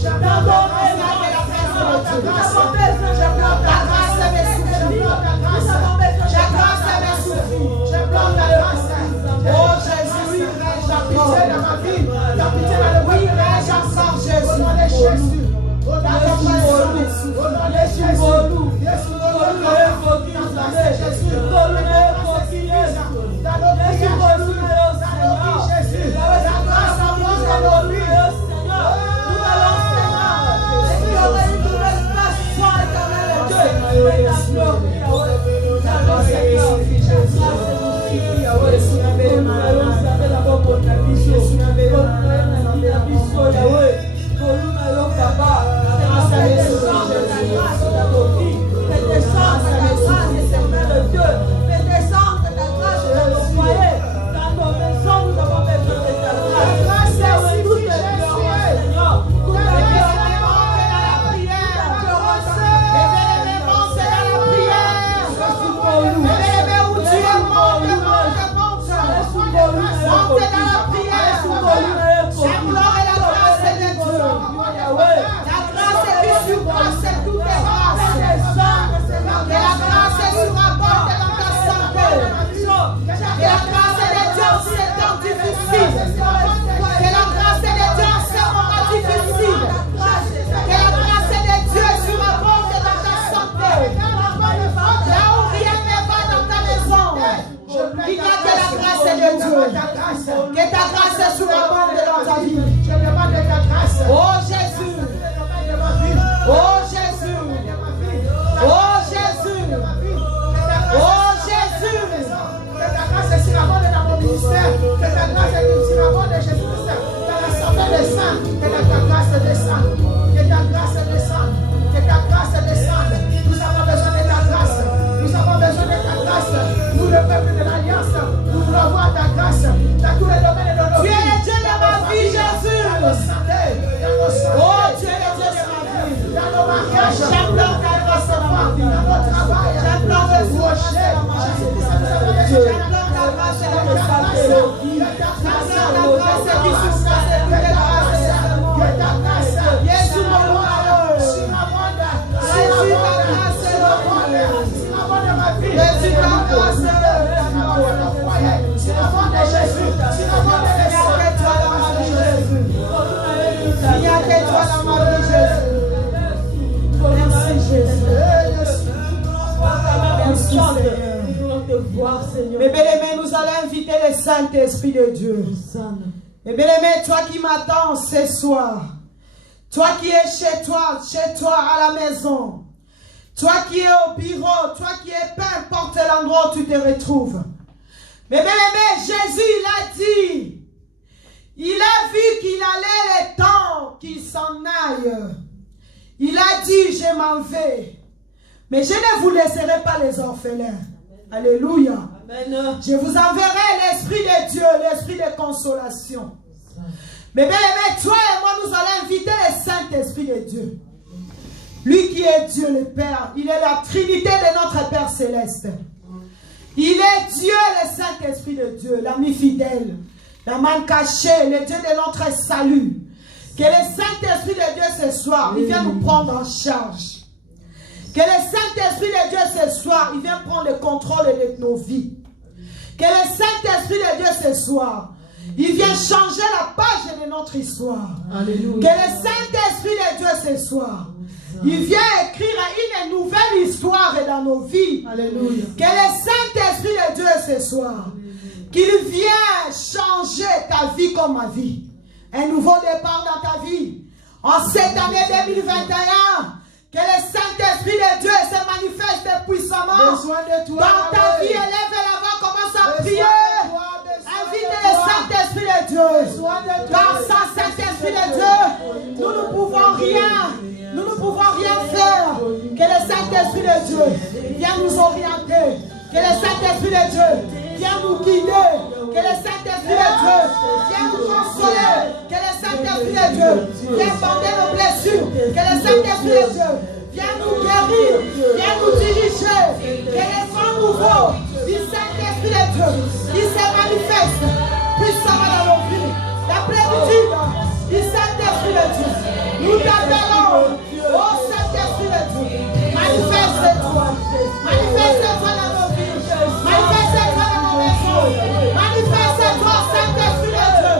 J'adore Mes bien-aimés, nous allons inviter le Saint-Esprit de Dieu. Mes bien-aimés, toi qui m'attends ce soir, toi qui es chez toi à la maison, toi qui es au bureau, toi qui es peu importe l'endroit où tu te retrouves. Mes bien-aimés, Jésus, il a dit, il a vu qu'il allait le temps qu'il s'en aille. Il a dit, je m'en vais, mais je ne vous laisserai pas les orphelins. Alléluia. Amen. Je vous enverrai l'Esprit de Dieu, l'Esprit de consolation. Mais bien aimé, toi et moi, nous allons inviter le Saint-Esprit de Dieu. Lui qui est Dieu le Père, il est la Trinité de notre Père Céleste. Il est Dieu, le Saint-Esprit de Dieu, l'ami fidèle, la main cachée, le Dieu de notre salut. Que le Saint-Esprit de Dieu ce soir, il vient nous prendre en charge. Que le Saint-Esprit de Dieu ce soir, il vient prendre le contrôle de nos vies. Que le Saint-Esprit de Dieu ce soir, il vient changer la page de notre histoire. Alléluia. Que le Saint-Esprit de Dieu ce soir, il vient écrire une nouvelle histoire dans nos vies. Alléluia. Que le Saint-Esprit de Dieu ce soir, qu'il vient changer ta vie comme ma vie. Un nouveau départ dans ta vie. En cette année 2021, que le Saint-Esprit de Dieu se manifeste puissamment dans ta vie. Élève la main, commence à prier. Invite le Saint-Esprit de Dieu. Car sans Saint-Esprit de Dieu, nous ne pouvons rien. Nous ne pouvons rien faire. Que le Saint-Esprit de Dieu vienne nous orienter. Que le Saint-Esprit de Dieu vienne nous guider. Que le Saint-Esprit de Dieu vienne nous consoler. Que le Saint-Esprit de Dieu vienne bander nos blessures. Que le Saint-Esprit de Dieu vienne nous guérir. Vienne nous diriger. Que les vents nouveaux du Saint-Esprit de Dieu qui se manifeste puissamment dans nos vies. La plénitude du Saint-Esprit de Dieu. Nous t'appelons au Saint-Esprit de Dieu. Manifeste-toi. Manifeste-toi dans nos vies. Manifeste-toi dans nos maisons. Manifeste-toi, Saint-Esprit de Dieu.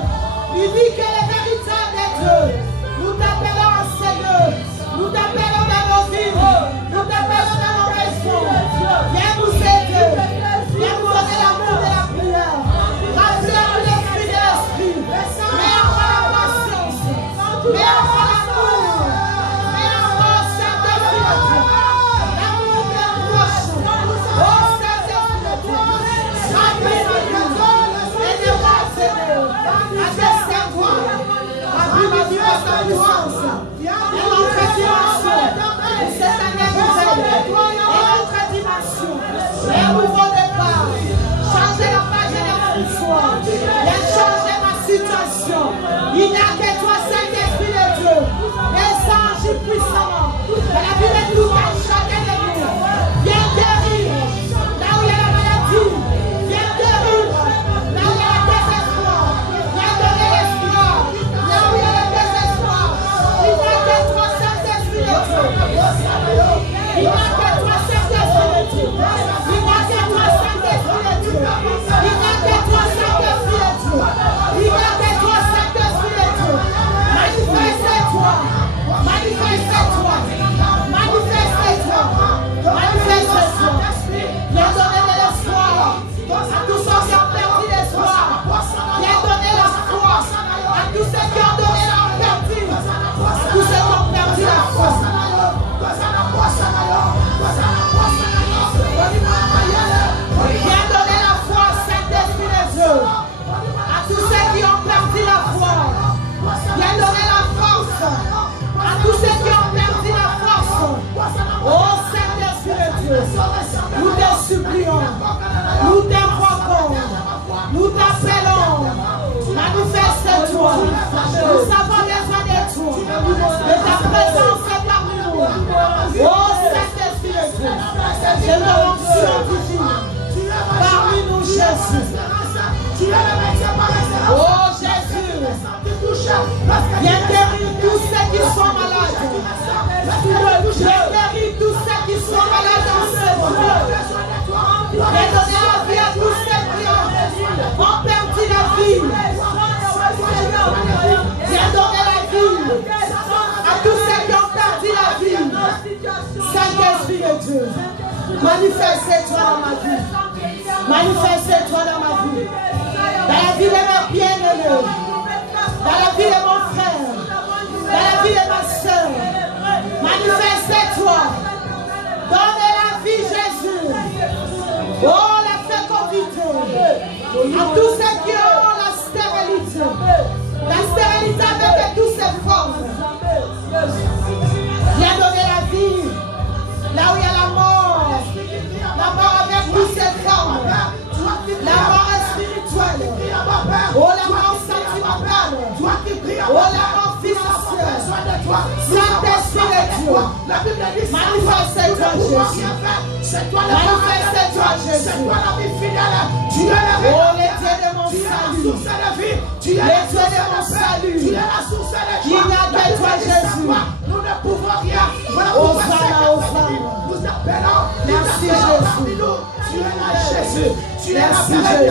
bénédiction. Il n'y a que toi, Saint-Esprit de Dieu. Et ça agit puissamment. Mais la vie de nous, à chacun de nous. Viens guérir là où il y a la maladie. Viens guérir là où il y a le désespoir. Viens donner l'espoir là où il y a le désespoir. Il n'y a que toi, Saint-Esprit de Dieu. Il n'y a que toi, Saint-Esprit de Dieu. Il n'y a que toi, Saint-Esprit de Dieu. Il n'y a que toi, Saint-Esprit de Dieu. Il n'y a que toi, Saint-Esprit de Dieu. Manifeste-toi. Manifeste-toi. Manifeste-toi. Manifeste-toi. Viens donner de l'espoir à tous ceux qui ont perdu l'espoir. Viens donner l'espoir à tous ceux qui ont donné la perdu. À tous ceux qui ont perdu la foi. Viens donner la foi, Saint-Esprit de Dieu. À tous ceux qui ont perdu la foi. Viens donner la force. À tous ceux qui ont perdu la force. Oh Saint-Esprit de Dieu. Nous te supplions. Nous t'invoquons. Nous t'appelons. Manifeste-toi. Nous avons besoin de toi. De ta présence parmi nous. Oh Saint-Esprit de Dieu. Je te l'onction divine. Parmi nous, Jésus. Oh Jésus. Viens guérir tous ceux qui sont malades. Viens guérir tous ceux qui sont malades en ce monde. Viens donner la vie à tous ceux qui ont perdu la vie. Viens donner la vie à tous ceux qui ont perdu la vie. Saint-Esprit de Dieu, manifeste-toi dans ma vie. Manifeste-toi dans ma vie. Dans la vie de mes bien-aimés. Dans la vie de mon frère. Dans la vie de ma soeur. Manifeste-toi. Donne la vie, Jésus. Oh, la fécondité. À tous ceux qui ont la stérilité. La stérilité avec toutes ses formes. Viens donner la vie. Là où il y a la mort. La mort avec toutes ses formes. La mort spirituelle. Oh, la mort sentimentale. Oh, la mort financière. Saint-Esprit de Dieu. Manifeste-toi, Jésus. Manifeste-toi, Jésus. Tu es la oh, les dieux de mon salut. Tu es les dieux de mon salut. Tu es la source de joie. Il n'y a que toi, Jésus. Nous ne pouvons rien. Hosanna, Hosanna. Nous appelons. Merci, Jésus. Tu es là, Jésus. Tu es là,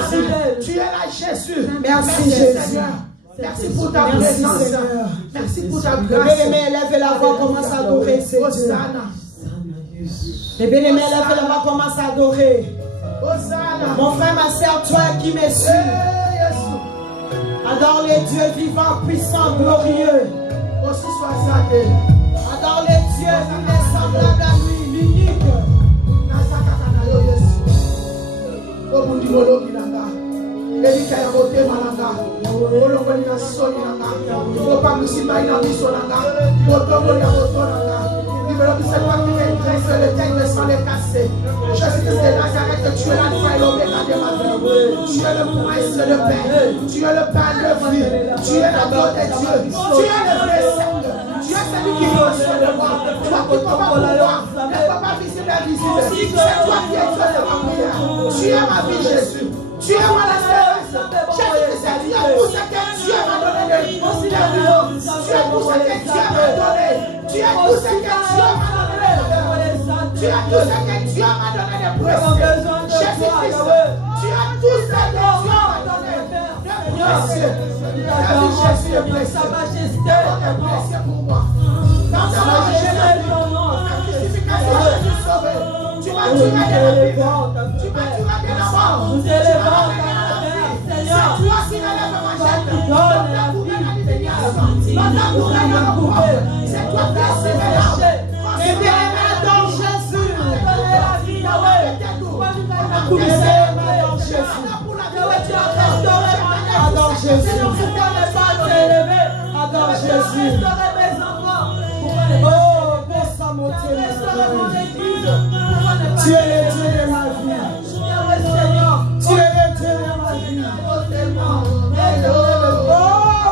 Jésus. Tu es là, Jésus. Merci, Jésus. Merci pour ta présence. Merci pour ta grâce. Les bien-aimés, lève la voix, commence à adorer ces dieux. Les bien-aimés, lève la voix, commence à adorer. Mon frère, ma soeur, toi qui me suis. Adore les dieux vivants, puissants, glorieux. Adore les dieux qui est semblable à lui, l'unique. C'est toi qui m'intéresse le terme sans les casser. Jésus de Nazareth, tu es l'alpha et l'oméga de ma vie. Tu es le prince de paix. Tu es le pain de vie. Tu es la gloire de Dieu. Tu es le vrai Seigneur. Tu es celui qui prend soin de moi. Toi qui combat pour moi. Ne pas pas visible et invisible. C'est toi qui es Dieu de ma prière. Tu es ma vie, Jésus. Tu es mon espérance. Jésus, tu es tout ce que Dieu m'a donné de vie. Tu es tout ce que Dieu m'a donné. Tu es tout ce que Dieu m'a donné. Tu as tout ce que Dieu m'a donné de précieux. Jésus-Christ, tu as tout ce que Dieu m'a donné de précieux. La vie Jésus est précieux. D'abord est précieux pour moi. Dans ta majesté, ta crucifixion, Jésus sauvé. Tu m'as tiré de la vie. Tu m'as tiré de la mort. Tu m'as ramené à la vie. C'est toi qui relèves ma chaîne. Dans ta couverte à l'illégiation. Dans ta couverte à la pauvre. C'est toi qui as sauvé l'âme. Et bien, adore Jésus. Adore Jésus. Adore Jésus. Oh, laisse à monter. Tu es le Dieu de ma vie. Tu es le Dieu de ma vie. Oh,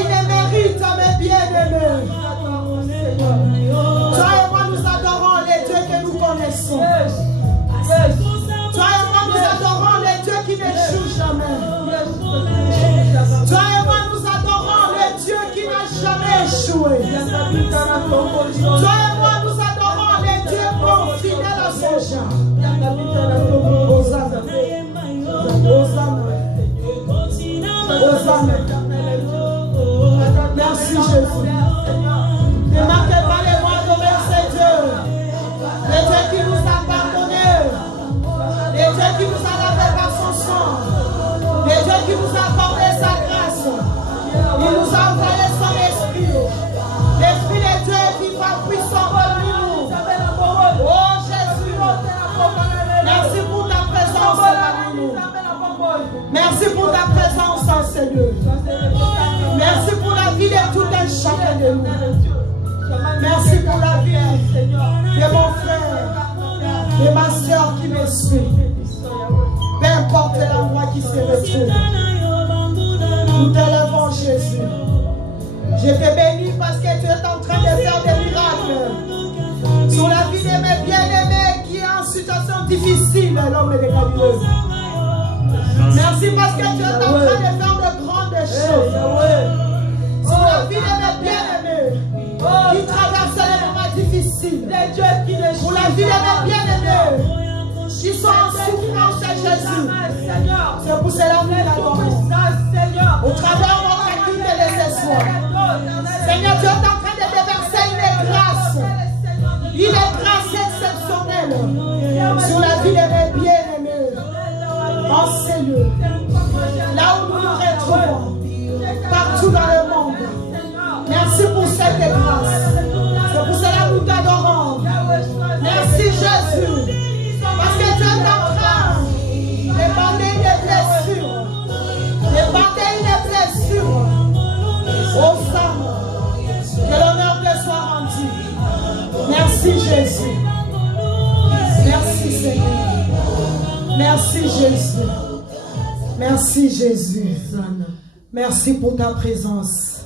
il les mérite, mes bien-aimés. Toi et moi, nous adorons les dieux que nous connaissons. Toi et moi, nous adorons les dieux qui n'échouent jamais. Toi et moi, nous adorons les dieux qui n'ont jamais échoué. Toi et moi, nous adorons les dieux bons, fidèles à son genre. Hosanna. Merci Jésus. Ne marquez pas les mots adorer ces dieux. Les dieux qui nous a pardonné. Les dieux qui nous a lavé par son sang. Les dieux qui nous a accordé sa grâce. Il nous a envoyé son esprit. L'esprit de Dieu qui va puissant parmi nous. Oh Jésus. Merci pour ta présence parmi nous. Merci pour ta présence en Seigneur. Merci pour la vie de tout un chacun de nous. Merci pour la vie de mon frère, de ma soeur qui me suit. Peu importe l'endroit qui se retrouve. Nous t'élèvons Jésus. Je te bénis parce que tu es en train de faire des miracles sur la vie de mes bien-aimés qui est en situation difficile, l'homme de Galilée. Merci parce que tu es en train de faire de grandes choses sur la vie de mes bien-aimés qui traversent les moments difficiles. Pour la vie de mes bien-aimés qui sont en souffrance de Jésus. C'est pour cela que nous t'adorons. Au travers de notre culte et des espoirs. Seigneur, tu es en train de déverser une grâce exceptionnelle sur la vie de mes bien-aimés. En Seigneur, là où nous nous retrouvons, partout dans le monde. Merci pour cette grâce. C'est pour cela que nous t'adorons. Merci Jésus. Parce que tu es en train de bander des blessures. De bander des blessures. Au sang. Que l'honneur te soit rendu. Merci Jésus. Merci Seigneur. Merci Jésus. Merci Jésus. Merci pour ta présence.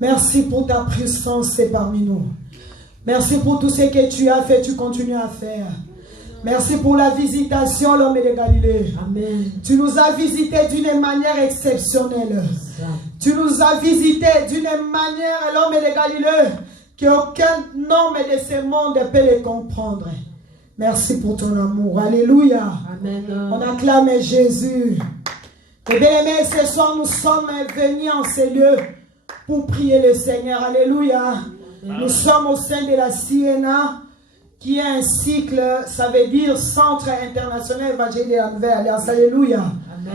Merci pour ta puissance parmi nous. Merci pour tout ce que tu as fait, tu continues à faire. Merci pour la visitation, l'homme de Galilée. Amen. Tu nous as visités d'une manière exceptionnelle. Tu nous as visités d'une manière, l'homme de Galilée, qu'aucun homme de ce monde ne peut les comprendre. Merci pour ton amour. Alléluia. Amen. On acclame Jésus. Et bien aimés, ce soir nous sommes venus en ces lieux pour prier le Seigneur. Alléluia. Amen. Nous sommes au sein de la CNA, qui est un cycle, ça veut dire Centre International Évangélique de la Nouvelle Alliance. Alléluia.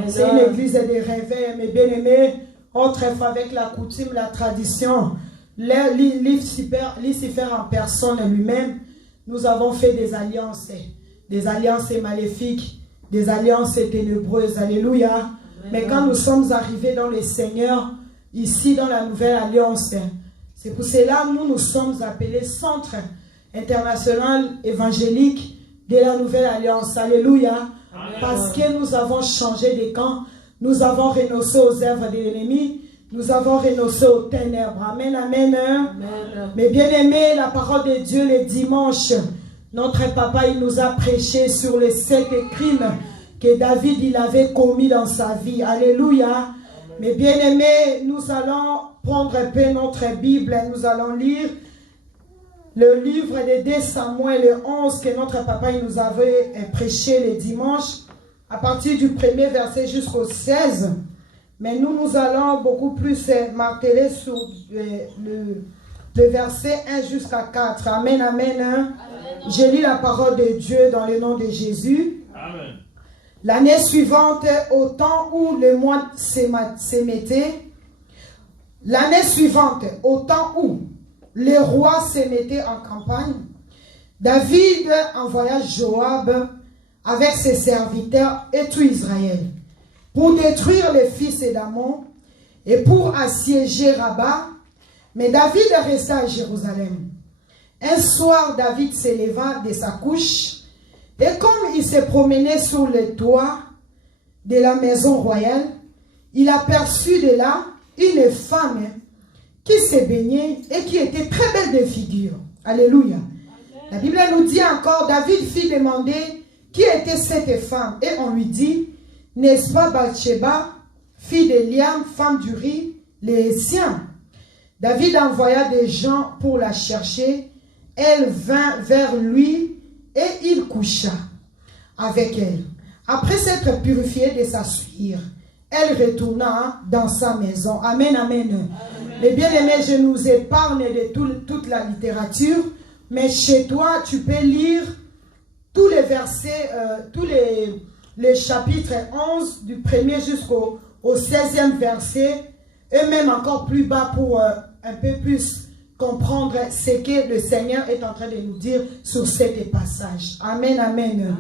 C'est une église de réveil. Mais bien aimés, on trèfle avec la coutume, la tradition. Lucifer en personne lui-même. Nous avons fait des alliances maléfiques, des alliances ténébreuses. Alléluia. Amen. Mais quand nous sommes arrivés dans le Seigneur, ici dans la nouvelle alliance, c'est pour cela que nous sommes appelés Centre International Évangélique de la Nouvelle Alliance. Alléluia. Amen. Parce que nous avons changé de camp, nous avons renoncé aux œuvres de l'ennemi, nous avons renoncé aux ténèbres. Amen, amen. Amen. Mais bien aimé, la parole de Dieu le dimanche, notre papa il nous a prêché sur les 7 crimes que David il avait commis dans sa vie. Alléluia. Amen. Mais bien aimé, nous allons prendre un peu notre Bible et nous allons lire le livre de 2 Samuel 11 que notre papa il nous avait prêché le dimanche à partir du 1er verset jusqu'au 16. Mais nous allons beaucoup plus marteler sur le verset 1 jusqu'à 4. Amen, amen. Amen. Je lis la parole de Dieu dans le nom de Jésus. Amen. L'année suivante, au temps où le mois s'émettait, l'année suivante, au temps où le roi se mettait en campagne, David envoya Joab avec ses serviteurs et tout Israël pour détruire les fils d'Ammon et pour assiéger Rabat. Mais David resta à Jérusalem. Un soir, David s'éleva de sa couche et comme il se promenait sur le toit de la maison royale, il aperçut de là une femme qui s'est baignée et qui était très belle de figure. Alléluia. La Bible nous dit encore, David fit demander qui était cette femme. Et on lui dit, n'est-ce pas Bathsheba, fille d'Eliam, femme d'Uri, les Hétiens? David envoya des gens pour la chercher. Elle vint vers lui et il coucha avec elle. Après s'être purifiée de sa souillure, elle retourna dans sa maison. Amen, amen. Amen. Les bien-aimés, je nous épargne de toute la littérature, mais chez toi, tu peux lire tous les versets, tous les chapitres 11, du 1er jusqu'au 16e verset, et même encore plus bas pour un peu plus comprendre ce que le Seigneur est en train de nous dire sur cet passage. Amen, amen. Amen.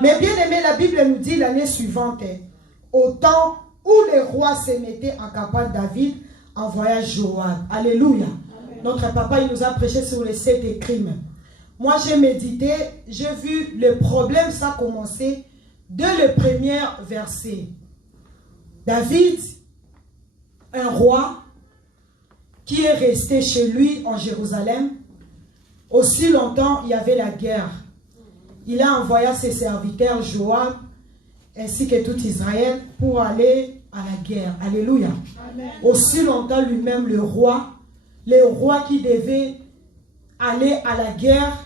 Mais bien aimé, la Bible nous dit l'année suivante, au temps où les rois se mettaient en campagne, David envoya Joab. Alléluia. Amen. Notre papa, il nous a prêché sur les 7 crimes. Moi, j'ai médité, j'ai vu le problème, ça a commencé dès le premier verset. David, un roi qui est resté chez lui en Jérusalem, aussi longtemps il y avait la guerre. Il a envoyé ses serviteurs Joab ainsi que tout Israël pour aller à la guerre. Alléluia. Amen. Aussi longtemps lui-même le roi qui devait aller à la guerre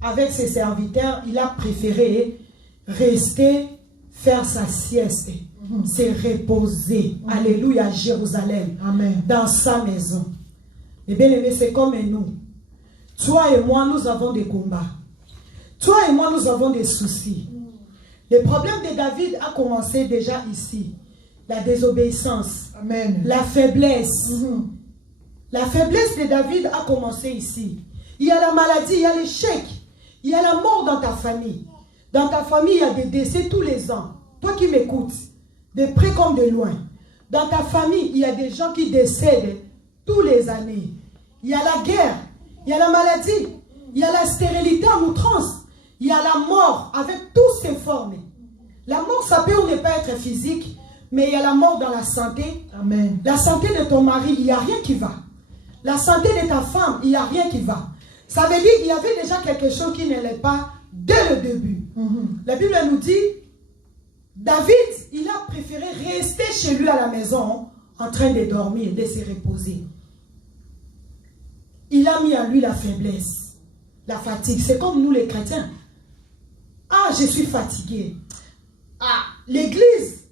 avec ses serviteurs, il a préféré rester, faire sa sieste, se reposer. Alléluia, à Jérusalem. Amen. Dans sa maison. Et bien aimé, c'est comme nous. Toi et moi, nous avons des combats. Toi et moi, nous avons des soucis. Le problème de David a commencé déjà ici. La désobéissance. Amen. La faiblesse. La faiblesse de David a commencé ici. Il y a la maladie, il y a l'échec. Il y a la mort dans ta famille. Dans ta famille, il y a des décès tous les ans. Toi qui m'écoutes, de près comme de loin. Dans ta famille, il y a des gens qui décèdent tous les années. Il y a la guerre, il y a la maladie, il y a la stérilité en outrance, il y a la mort avec toutes ses formes. La mort, ça peut ou ne pas être physique, mais il y a la mort dans la santé. Amen. La santé de ton mari, il n'y a rien qui va. La santé de ta femme, il n'y a rien qui va. Ça veut dire qu'il y avait déjà quelque chose qui n'allait pas dès le début. La Bible nous dit, David, il a préféré rester chez lui à la maison, en train de dormir, de se reposer. Il a mis en lui la faiblesse, la fatigue. C'est comme nous les chrétiens. Ah, je suis fatigué. Ah, l'église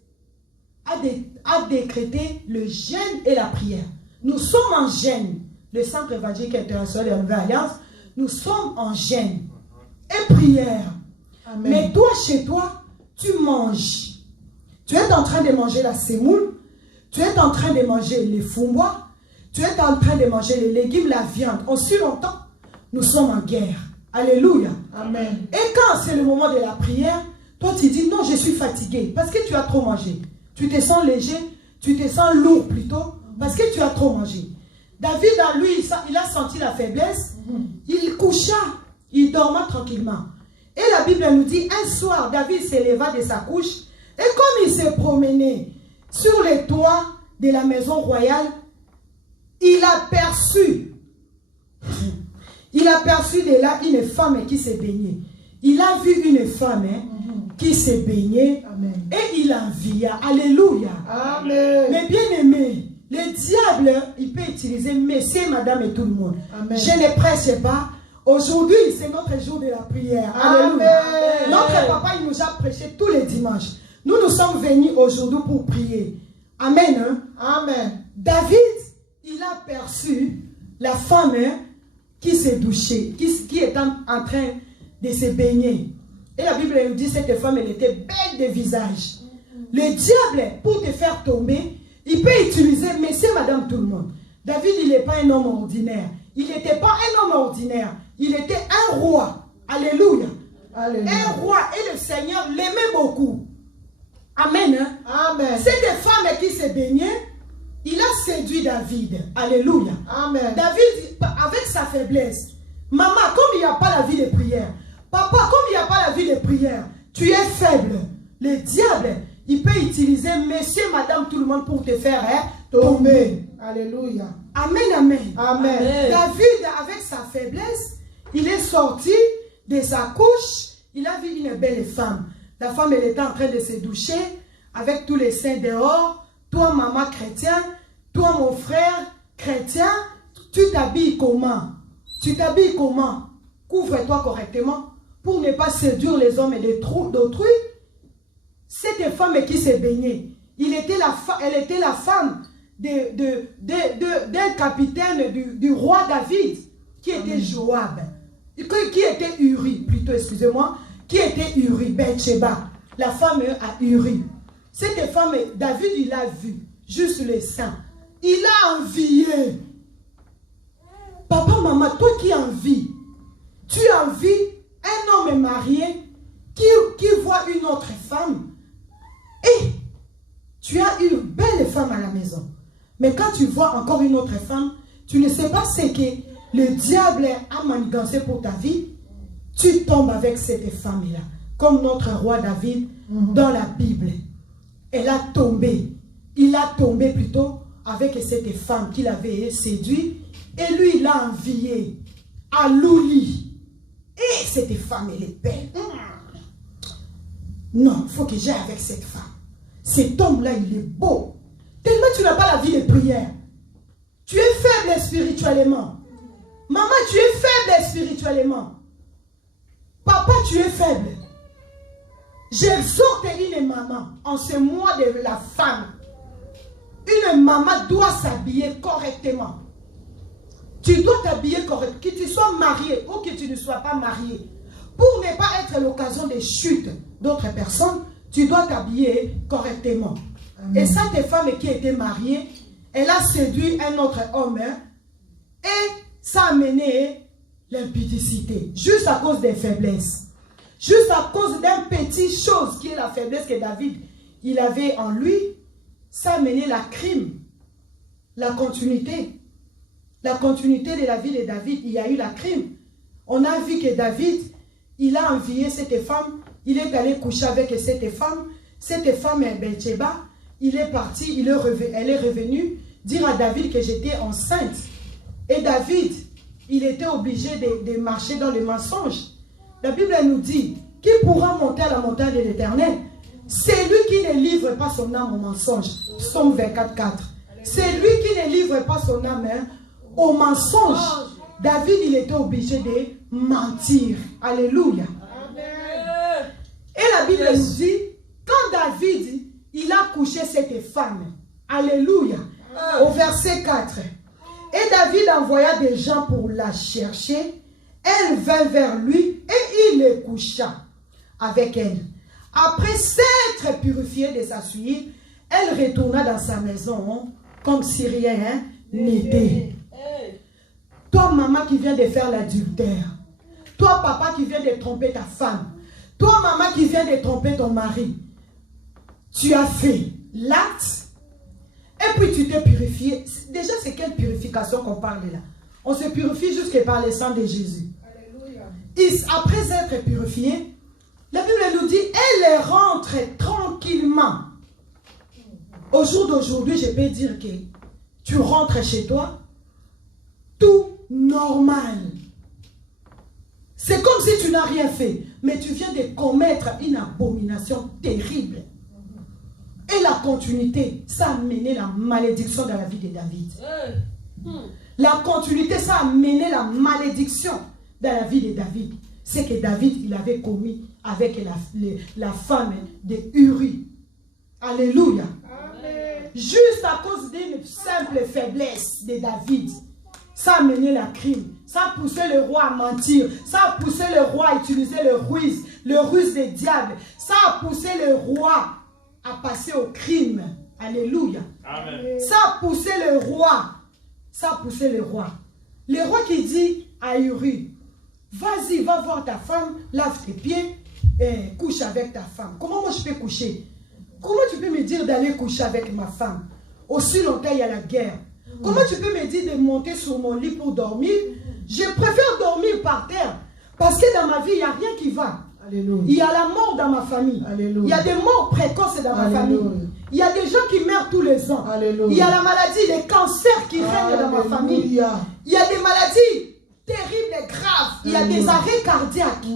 a décrété le jeûne et la prière. Nous sommes en jeûne. Le Centre évangélique international de la Nouvelle Alliance, nous sommes en jeûne et prière. Amen. Mais toi, chez toi, tu manges. Tu es en train de manger la semoule. Tu es en train de manger les fumbois. Tu es en train de manger les légumes, la viande. Aussi longtemps, nous sommes en guerre. Alléluia. Amen. Et quand c'est le moment de la prière, toi tu dis non, je suis fatigué parce que tu as trop mangé. Tu te sens léger, tu te sens lourd plutôt parce que tu as trop mangé. David, en lui, il a senti la faiblesse. Il coucha, il dormait tranquillement. Et la Bible nous dit, un soir, David s'éleva de sa couche et comme il s'est promené sur les toits de la maison royale, il aperçut de là une femme qui s'est baignée. Il a vu une femme qui s'est baignée. Amen. Et il envia. Alléluia. Amen. Mais bien aimé, le diable, il peut utiliser messieurs, madame et tout le monde. Amen. Je ne prêche pas. Aujourd'hui, c'est notre jour de la prière. Alléluia. Amen. Notre papa, il nous a prêché tous les dimanches. Nous sommes venus aujourd'hui pour prier. Amen. Hein? Amen. David, il a perçu la femme qui s'est douchée, qui est en train de se baigner. Et la Bible nous dit cette femme, elle était belle de visage. Le diable, pour te faire tomber, il peut utiliser monsieur, madame, tout le monde. David, il n'est pas un homme ordinaire. Il n'était pas un homme ordinaire. Il était un roi. Alléluia. Alléluia. Un roi. Et le Seigneur l'aimait beaucoup. Amen. Hein? Amen. Cette femme qui s'est baignée, il a séduit David. Alléluia. Amen. David, avec sa faiblesse, maman, comme il n'y a pas la vie de prière, papa, comme il n'y a pas la vie de prière, tu es faible. Le diable, il peut utiliser monsieur, madame, tout le monde pour te faire tombé. Alléluia. Amen, amen. Amen. David, avec sa faiblesse, il est sorti de sa couche. Il a vu une belle femme. La femme, elle était en train de se doucher avec tous les saints dehors. Toi, maman chrétien, toi, mon frère chrétien, tu t'habilles comment? Tu t'habilles comment? Couvre-toi correctement pour ne pas séduire les hommes et d'autrui. Cette femme qui s'est baignée, elle était la femme d'un capitaine du roi David qui était Joab, qui était Uri, plutôt, excusez-moi, qui était Uri, Bathsheba, la femme à Uri. Cette femme, David, il l'a vu, juste le sein. Il a envié. Papa, maman, toi qui envies, tu envies un homme marié qui voit une autre femme et tu as une belle femme à la maison. Mais quand tu vois encore une autre femme, tu ne sais pas ce que le diable a manigancé pour ta vie. Tu tombes avec cette femme-là, comme notre roi David dans la Bible. Elle a tombé. Il a tombé plutôt avec cette femme qu'il avait séduite. Et lui, il a envié à l'ouli. Et cette femme, elle est belle. Non, il faut que j'aille avec cette femme. Cet homme-là, il est beau. Tellement tu n'as pas la vie de prière. Tu es faible spirituellement. Maman, tu es faible spirituellement. Papa, tu es faible. J'exhorte une maman en ce mois de la femme. Une maman doit s'habiller correctement. Tu dois t'habiller correctement. Que tu sois marié ou que tu ne sois pas marié. Pour ne pas être l'occasion de chute d'autres personnes, tu dois t'habiller correctement. Et cette femme qui était mariée, elle a séduit un autre homme et ça a mené l'impudicité. Juste à cause des faiblesses. Juste à cause d'une petite chose qui est la faiblesse que David il avait en lui, ça a mené la crime. La continuité. La continuité de la vie de David, il y a eu la crime. On a vu que David, il a envié cette femme, il est allé coucher avec cette femme est Bathsheba, il est parti, elle est revenue dire à David que j'étais enceinte. Et David, il était obligé de marcher dans le mensonge. La Bible nous dit, qui pourra monter à la montagne de l'Éternel? C'est lui qui ne livre pas son âme au mensonge. Psaume 24:4. C'est lui qui ne livre pas son âme au mensonge. David, il était obligé de mentir. Alléluia. Et la Bible nous dit, quand David, il a couché cette femme. Alléluia. Au verset 4. Et David envoya des gens pour la chercher. Elle vint vers lui et il le coucha avec elle. Après s'être purifiée de sa suie, elle retourna dans sa maison comme si rien n'était. Toi, maman qui vient de faire l'adultère. Toi, papa qui vient de tromper ta femme. Toi, maman qui vient de tromper ton mari. Tu as fait l'acte et puis tu t'es purifié. Déjà, c'est quelle purification qu'on parle là? On se purifie jusque par le sang de Jésus. Après être purifié, la Bible nous dit, elle rentre tranquillement. Au jour d'aujourd'hui, je peux dire que tu rentres chez toi, tout normal. C'est comme si tu n'as rien fait, mais tu viens de commettre une abomination terrible. Et la continuité, ça a mené la malédiction dans la vie de David. La continuité, ça a mené la malédiction dans la vie de David. C'est que David, il avait commis avec la femme de Uri. Alléluia. Amen. Juste à cause d'une simple faiblesse de David, ça a mené la crime. Ça a poussé le roi à mentir. Ça a poussé le roi à utiliser le ruse des diables. Ça a poussé le roi à passer au crime. Alléluia. Amen. Ça a poussé le roi. Ça a poussé le roi. Le roi qui dit à Uri, vas-y, va voir ta femme, lave tes pieds et couche avec ta femme. Comment moi je peux coucher? Comment tu peux me dire d'aller coucher avec ma femme? Aussi longtemps il y a la guerre. Comment tu peux me dire de monter sur mon lit pour dormir? Je préfère dormir par terre. Parce que dans ma vie, il n'y a rien qui va. Alléluia. Il y a la mort dans ma famille. Alléluia. Il y a des morts précoces dans ma famille. Il y a des gens qui meurent tous les ans. Alléluia. Il y a la maladie, les cancers qui règnent dans ma famille. Il y a des maladies terribles et graves. Il y a des arrêts cardiaques.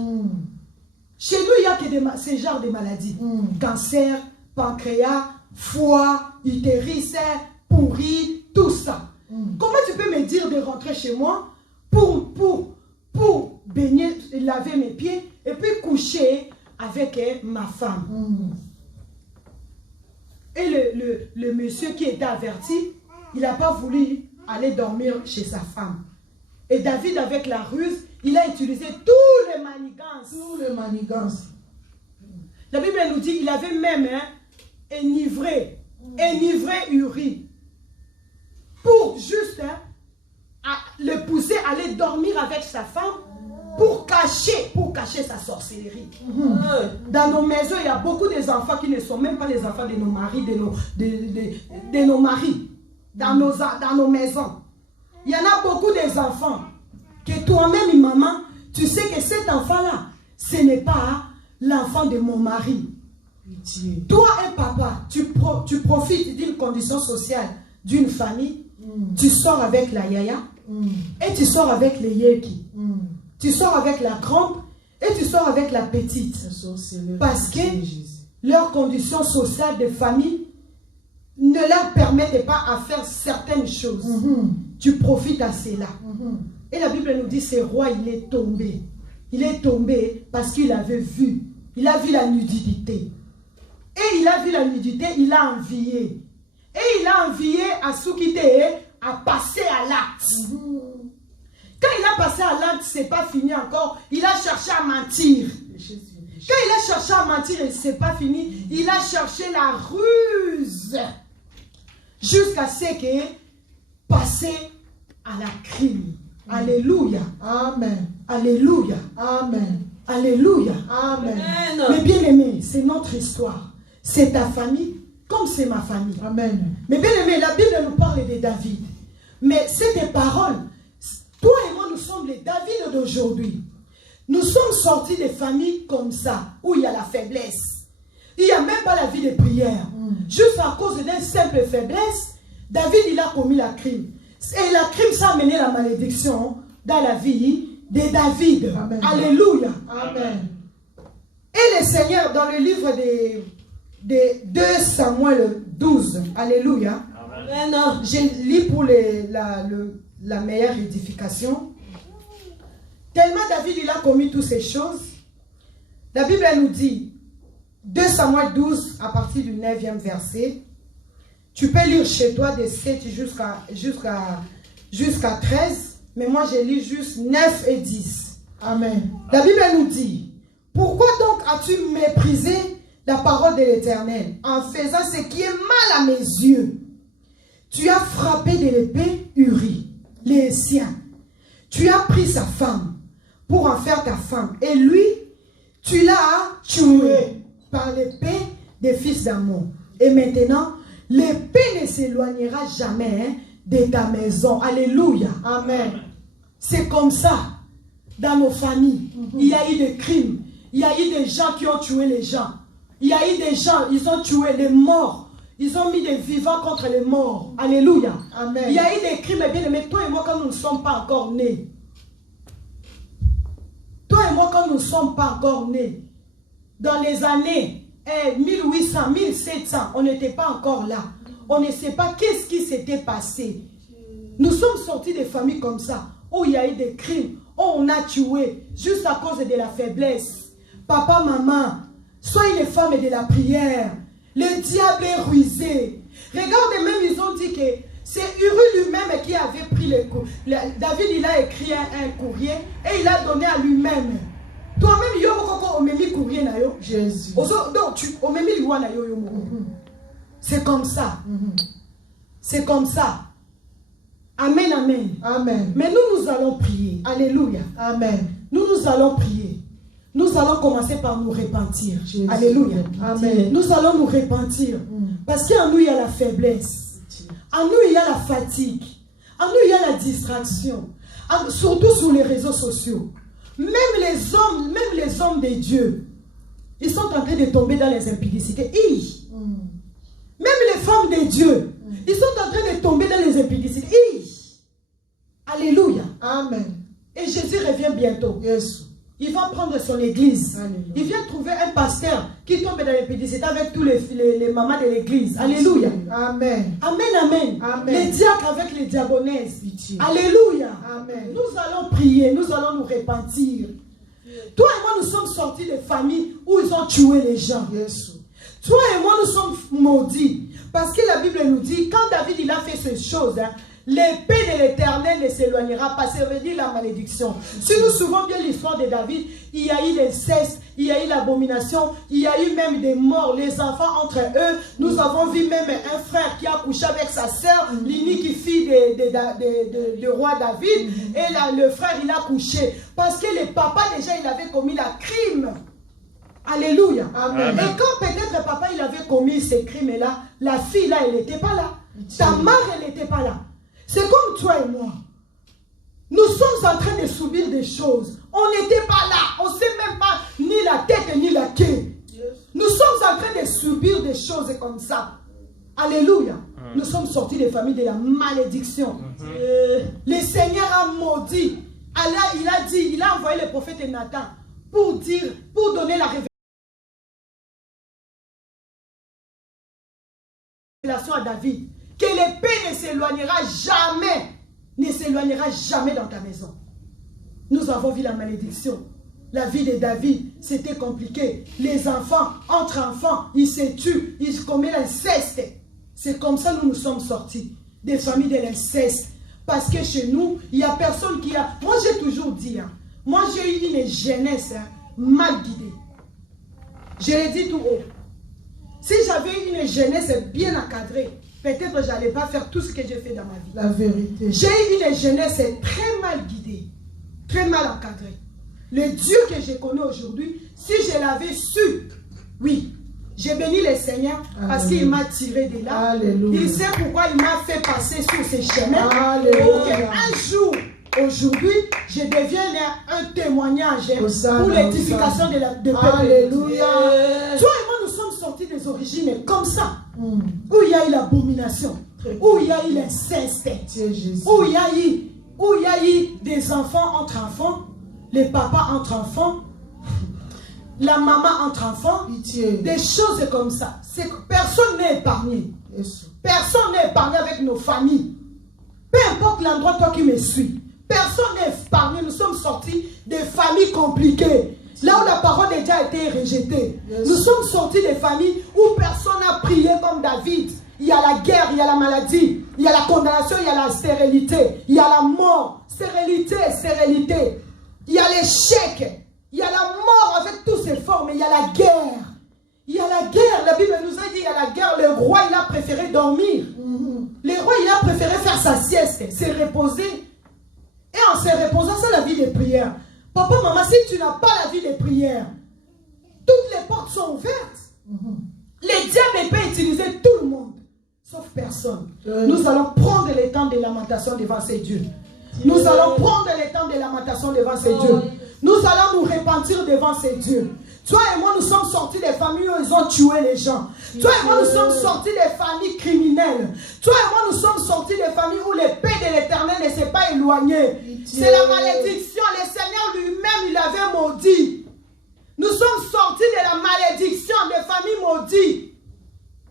Chez nous, il n'y a que ce genre de maladies. Cancer, pancréas, foie, utérus, pourri, tout ça. Comment tu peux me dire de rentrer chez moi pour baigner, laver mes pieds et puis coucher avec ma femme? Et le monsieur qui était averti, il n'a pas voulu aller dormir chez sa femme. Et David, avec la ruse, il a utilisé tous les manigances. Tous les manigances. La Bible nous dit qu'il avait même enivré Uri pour juste le pousser à aller dormir avec sa femme pour cacher sa sorcellerie. Dans nos maisons, il y a beaucoup d'enfants qui ne sont même pas les enfants de nos maris, de nos maris, dans nos maisons. Il y en a beaucoup d'enfants que toi-même, maman, tu sais que cet enfant-là, ce n'est pas l'enfant de mon mari. Toi et papa, tu profites d'une condition sociale d'une famille, tu sors avec la yaya et tu sors avec les yeki. Tu sors avec la grande et tu sors avec la petite. Parce que leurs conditions sociales de famille ne leur permettent pas à faire certaines choses. Tu profites à cela. Et la Bible nous dit, ce roi, il est tombé. Il est tombé parce qu'il avait vu. Il a vu la nudité. Et il a vu la nudité, il a envié. Et il a envié à Soukite à passer à l'acte. Quand il a passé à l'acte, ce n'est pas fini encore. Il a cherché à mentir. Quand il a cherché à mentir et ce n'est pas fini, il a cherché la ruse. Jusqu'à ce qu'il passe à la crime. Alléluia. Amen. Alléluia. Amen. Alléluia. Amen. Mais bien aimé, c'est notre histoire. C'est ta famille comme c'est ma famille. Amen. Mais bien aimé, la Bible nous parle de David. Mais c'est des paroles. Toi et moi, nous sommes les David d'aujourd'hui. Nous sommes sortis des familles comme ça, où il y a la faiblesse. Il n'y a même pas la vie de prière. Juste à cause d'une simple faiblesse, David, il a commis la crime. Et la crime, ça a mené la malédiction dans la vie de David. Amen. Alléluia. Amen. Et le Seigneur, dans le livre de 2 Samuel 12, Alléluia. Amen. Je lis pour la meilleure édification. Tellement David, il a commis toutes ces choses. La Bible nous dit, 2 Samuel 12, à partir du 9e verset. Tu peux lire chez toi de 7 jusqu'à 13. Mais moi, je lis juste 9 et 10. Amen. La Bible nous dit, pourquoi donc as-tu méprisé la parole de l'Éternel en faisant ce qui est mal à mes yeux? Tu as frappé de l'épée Uri, les siens. Tu as pris sa femme pour en faire ta femme. Et lui, tu l'as tué par l'épée des fils d'Ammon. Et maintenant, l'épée ne s'éloignera jamais de ta maison. Alléluia. Amen. C'est comme ça. Dans nos familles, il y a eu des crimes. Il y a eu des gens qui ont tué les gens. Il y a eu des gens, ils ont tué les morts. Ils ont mis des vivants contre les morts. Alléluia. Amen. Il y a eu des crimes, bien aimés. Toi et moi, quand nous ne sommes pas encore nés. Toi et moi, quand nous ne sommes pas encore nés. Dans les années 1800, 1700, on n'était pas encore là. On ne sait pas qu'est-ce qui s'était passé. Nous sommes sortis des familles comme ça, où il y a eu des crimes, où on a tué, juste à cause de la faiblesse. Papa, maman, soyez les femmes de la prière. Le diable est rusé. Regardez, même ils ont dit que c'est Uri lui-même qui avait pris le coup. David, il a écrit un courrier et il a donné à lui-même. Toi-même, il y a un courrier. Jésus. Donc, c'est comme ça. C'est comme ça. Amen, amen. Amen. Mais nous allons prier. Alléluia. Amen. Nous allons prier. Nous allons commencer par nous repentir. Jésus. Alléluia. Amen. Nous allons nous repentir. Parce qu'en nous, il y a la faiblesse. En nous, il y a la fatigue. En nous, il y a la distraction. Surtout sur les réseaux sociaux. Même les hommes de Dieu, ils sont en train de tomber dans les impudicités. Même les femmes de Dieu, ils sont en train de tomber dans les impudicités. Alléluia. Amen. Et Jésus revient bientôt. Yes. Il va prendre son église. Alléluia. Il vient trouver un pasteur qui tombe dans l'impudicité avec tous les mamans de l'église. Alléluia. Amen. Amen, amen. Amen. Les diacres avec les diaconesses. Pitié. Alléluia. Amen. Nous allons prier, nous allons nous repentir. Toi et moi, nous sommes sortis de familles où ils ont tué les gens. Yes. Toi et moi, nous sommes maudits. Parce que la Bible nous dit, quand David il a fait ces choses, l'épée de l'Éternel ne s'éloignera pas. Ça veut dire la malédiction. Si nous souvenons bien l'histoire de David, il y a eu l'inceste, il y a eu l'abomination, il y a eu même des morts, les enfants entre eux. Nous avons vu même un frère qui a couché avec sa sœur, l'unique fille de roi David. Et là, le frère, il a couché. Parce que le papa, déjà, il avait commis la crime. Alléluia. Amen. Et quand peut-être papa, il avait commis ces crimes-là, la fille, là, elle n'était pas là. Ta mère, elle n'était pas là. C'est comme toi et moi. Nous sommes en train de subir des choses. On n'était pas là. On ne sait même pas ni la tête ni la queue. Nous sommes en train de subir des choses comme ça. Alléluia. Nous sommes sortis des familles de la malédiction. Le Seigneur a maudit. Allah, il a dit, il a envoyé le prophète Nathan pour donner la révélation à David. Que l'épée ne s'éloignera jamais dans ta maison. Nous avons vu la malédiction. La vie de David, c'était compliqué. Les enfants, entre enfants, ils se tuent, ils commettent l'inceste. C'est comme ça que nous sommes sortis des familles de l'inceste. Parce que chez nous, il n'y a personne qui a... Moi, j'ai toujours dit, moi, j'ai eu une jeunesse mal guidée. Je l'ai dit tout haut. Si j'avais une jeunesse bien encadrée, peut-être je n'allais pas faire tout ce que j'ai fait dans ma vie. La vérité. J'ai eu une jeunesse très mal guidée, très mal encadrée. Le Dieu que je connais aujourd'hui, si je l'avais su, oui, j'ai béni le Seigneur parce qu'il m'a tiré de là. Alléluia. Il sait pourquoi il m'a fait passer sur ces chemins. Alléluia. Pour qu'un jour, aujourd'hui, je devienne un témoignage pour l'édification de peuple. Alléluia. Toi et moi, nous sommes sortis des origines comme ça. Où il y a eu l'abomination, où il y a eu l'inceste, où il y a eu des enfants entre enfants, les papas entre enfants, la maman entre enfants, des choses comme ça. Personne n'est épargné. Personne n'est épargné avec nos familles. Peu importe l'endroit, toi qui me suis, personne n'est épargné. Nous sommes sortis des familles compliquées. Là où la parole de Dieu a été rejetée. Nous sommes sortis des familles où personne n'a prié comme David. Il y a la guerre, il y a la maladie, il y a la condamnation, il y a la stérilité, il y a la mort. Stérilité. Il y a l'échec, il y a la mort avec toutes ses formes, il y a la guerre. Il y a la guerre, la Bible nous a dit il y a la guerre. Le roi, il a préféré dormir. Le roi, il a préféré faire sa sieste, se reposer. Et en se reposant, c'est la vie de prière. Papa, maman, si tu n'as pas la vie de prière, toutes les portes sont ouvertes. Les diables peuvent utiliser tout le monde, sauf personne. Nous allons prendre le temps de lamentation devant ces dieux. Nous allons prendre le temps de lamentation devant ces dieux. Nous allons nous repentir devant ces dieux. Toi et moi, nous sommes sortis des familles où ils ont tué les gens. Toi et moi, nous sommes sortis des familles criminelles. Toi et moi, nous sommes sortis des familles où l'épée de l'Éternel ne s'est pas éloignée. C'est la malédiction. Le Seigneur lui-même, il avait maudit. Nous sommes sortis de la malédiction des familles maudites.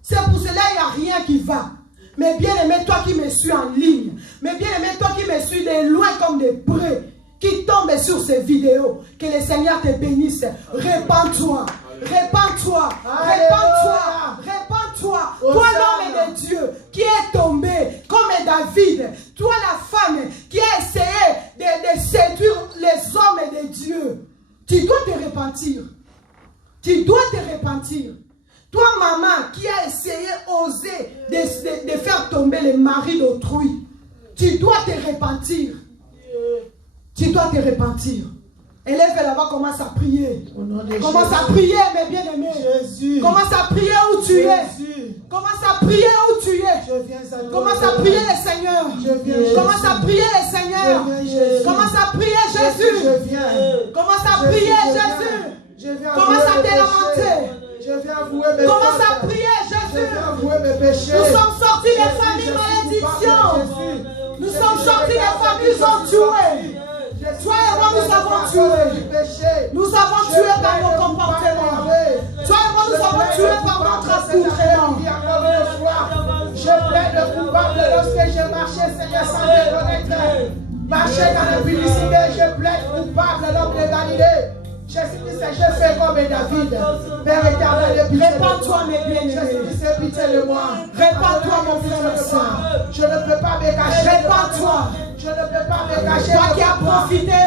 C'est pour cela qu'il n'y a rien qui va. Mais bien aimé, toi qui me suis en ligne, mais bien aimé, toi qui me suis de loin comme des prés, qui tombe sur ces vidéos, que le Seigneur te bénisse. Répands-toi, répands-toi, répands-toi, répands-toi. Toi l'homme de Dieu qui est tombé comme David, toi la femme qui a essayé de séduire les hommes de Dieu, tu dois te repentir. Tu dois te repentir. Toi maman qui a essayé, osé de faire tomber les maris d'autrui, tu dois te repentir. Tu dois te repentir. Élève là-bas, commence à prier. Commence à prier, mes bien-aimés. Commence à prier où tu es. Commence à prier où tu es. Commence à prier le Seigneur. Commence à prier le Seigneur. Commence à prier Jésus. Commence à prier Jésus. Commence à te lamenter. Je viens avouer mes Commence à prier Jésus. Je viens avouer mes péché. Nous sommes sortis des familles malédictions. Nous sommes sortis des familles qui ont tué. Toi et moi, nous avons tué. Nous avons tué par nos comportements. Toi et moi, nous avons tué par notre accoutrement. Je plaide coupable lorsque je marchais, Seigneur, sans me connaître. Marcher dans la publicité, je plaide coupable, l'homme de Galilée. Jésus-Christ, je fais comme David. Père éternel, répands-toi, mes bien-aimés. Jésus-Christ, pitié de moi. Répands-toi, mon frère et soeur. Je ne peux pas me cacher. Répands-toi. Je ne peux pas me cacher. Toi qui as profité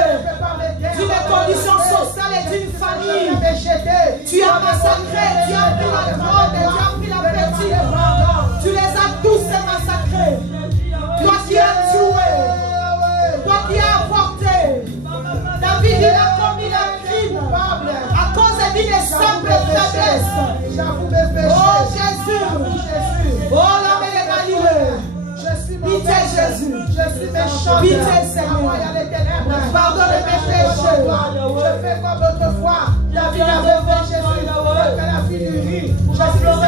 d'une condition sociale et d'une famille. Tu as massacré, tu as pris la drogue, tu as pris la petite. Tu les as tous massacrés. Toi qui as tué. Toi qui as apporté. David, il a commis un crime à cause d'une simple faiblesse. Oh Jésus. Oh l'homme de Galilée. Pitié Jésus. Je suis méchant. Pitié Seigneur. Pardonne mes péchés. Je fais comme autrefois. David avait fait Jésus. Quand la fille du riz. Je suis comme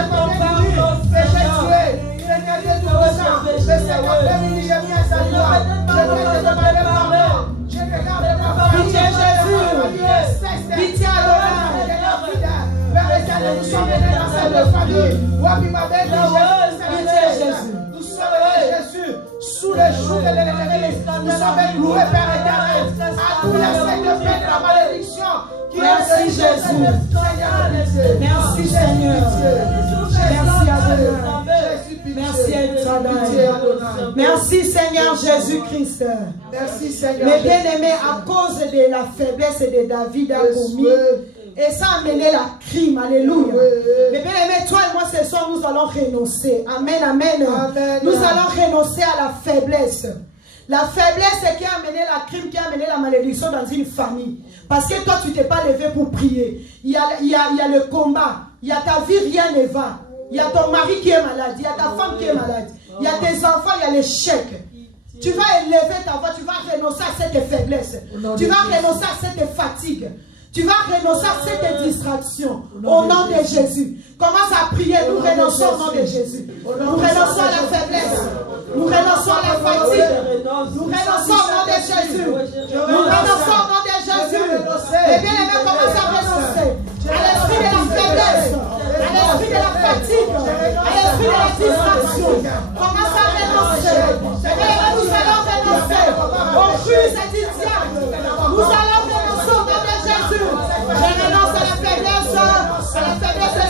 péché tué. Seigneur Dieu tout puissant. Le Seigneur béni, j'ai mis à sa gloire. Je vais te demander pardon. Je regarde ma famille. Pitié Jésus. Pitié Adonai. Père éternel, nous sommes venus dans cette famille. Wabi ma belle, Jésus. Nous sommes Jésus sous le joug de l'ennemi. Nous sommes loués, Père éternel. À tous les secs de paix de la malédiction. Merci Jésus. Merci Seigneur. Merci Adonai. Merci Adonai. Merci Seigneur Jésus-Christ. Merci Seigneur. Mes bien-aimés, à cause de la faiblesse de David a commis, et ça a mené la crime. Alléluia. Mais bien aimé, toi et moi ce soir nous allons renoncer. Amen, amen. Nous allons renoncer à la faiblesse. La faiblesse qui a amené la crime, qui a amené la malédiction dans une famille. Parce que toi tu t'es pas levé pour prier. Il y a le combat. Il y a ta vie, rien ne va. Il y a ton mari qui est malade. Il y a ta femme qui est malade. Il y a tes enfants, il y a l'échec. Tu vas élever ta voix, tu vas renoncer à cette faiblesse. Tu vas renoncer à cette fatigue. Tu vas renoncer à cette distraction. Au nom de Jésus. Commence à prier. Nous renonçons au nom de Jésus. Nous renonçons à la faiblesse. Nous renonçons à la fatigue. Nous renonçons au nom de Jésus. Nous renonçons au nom de Jésus. Et bien aimé, commence à renoncer à l'esprit de la faiblesse, à l'esprit de la fatigue, à l'esprit de la distraction. Commence à renoncer. Et nous allons renoncer aux ruses et du diable. Nous allons renoncer au nom de Jésus. Je renonce à la faiblesse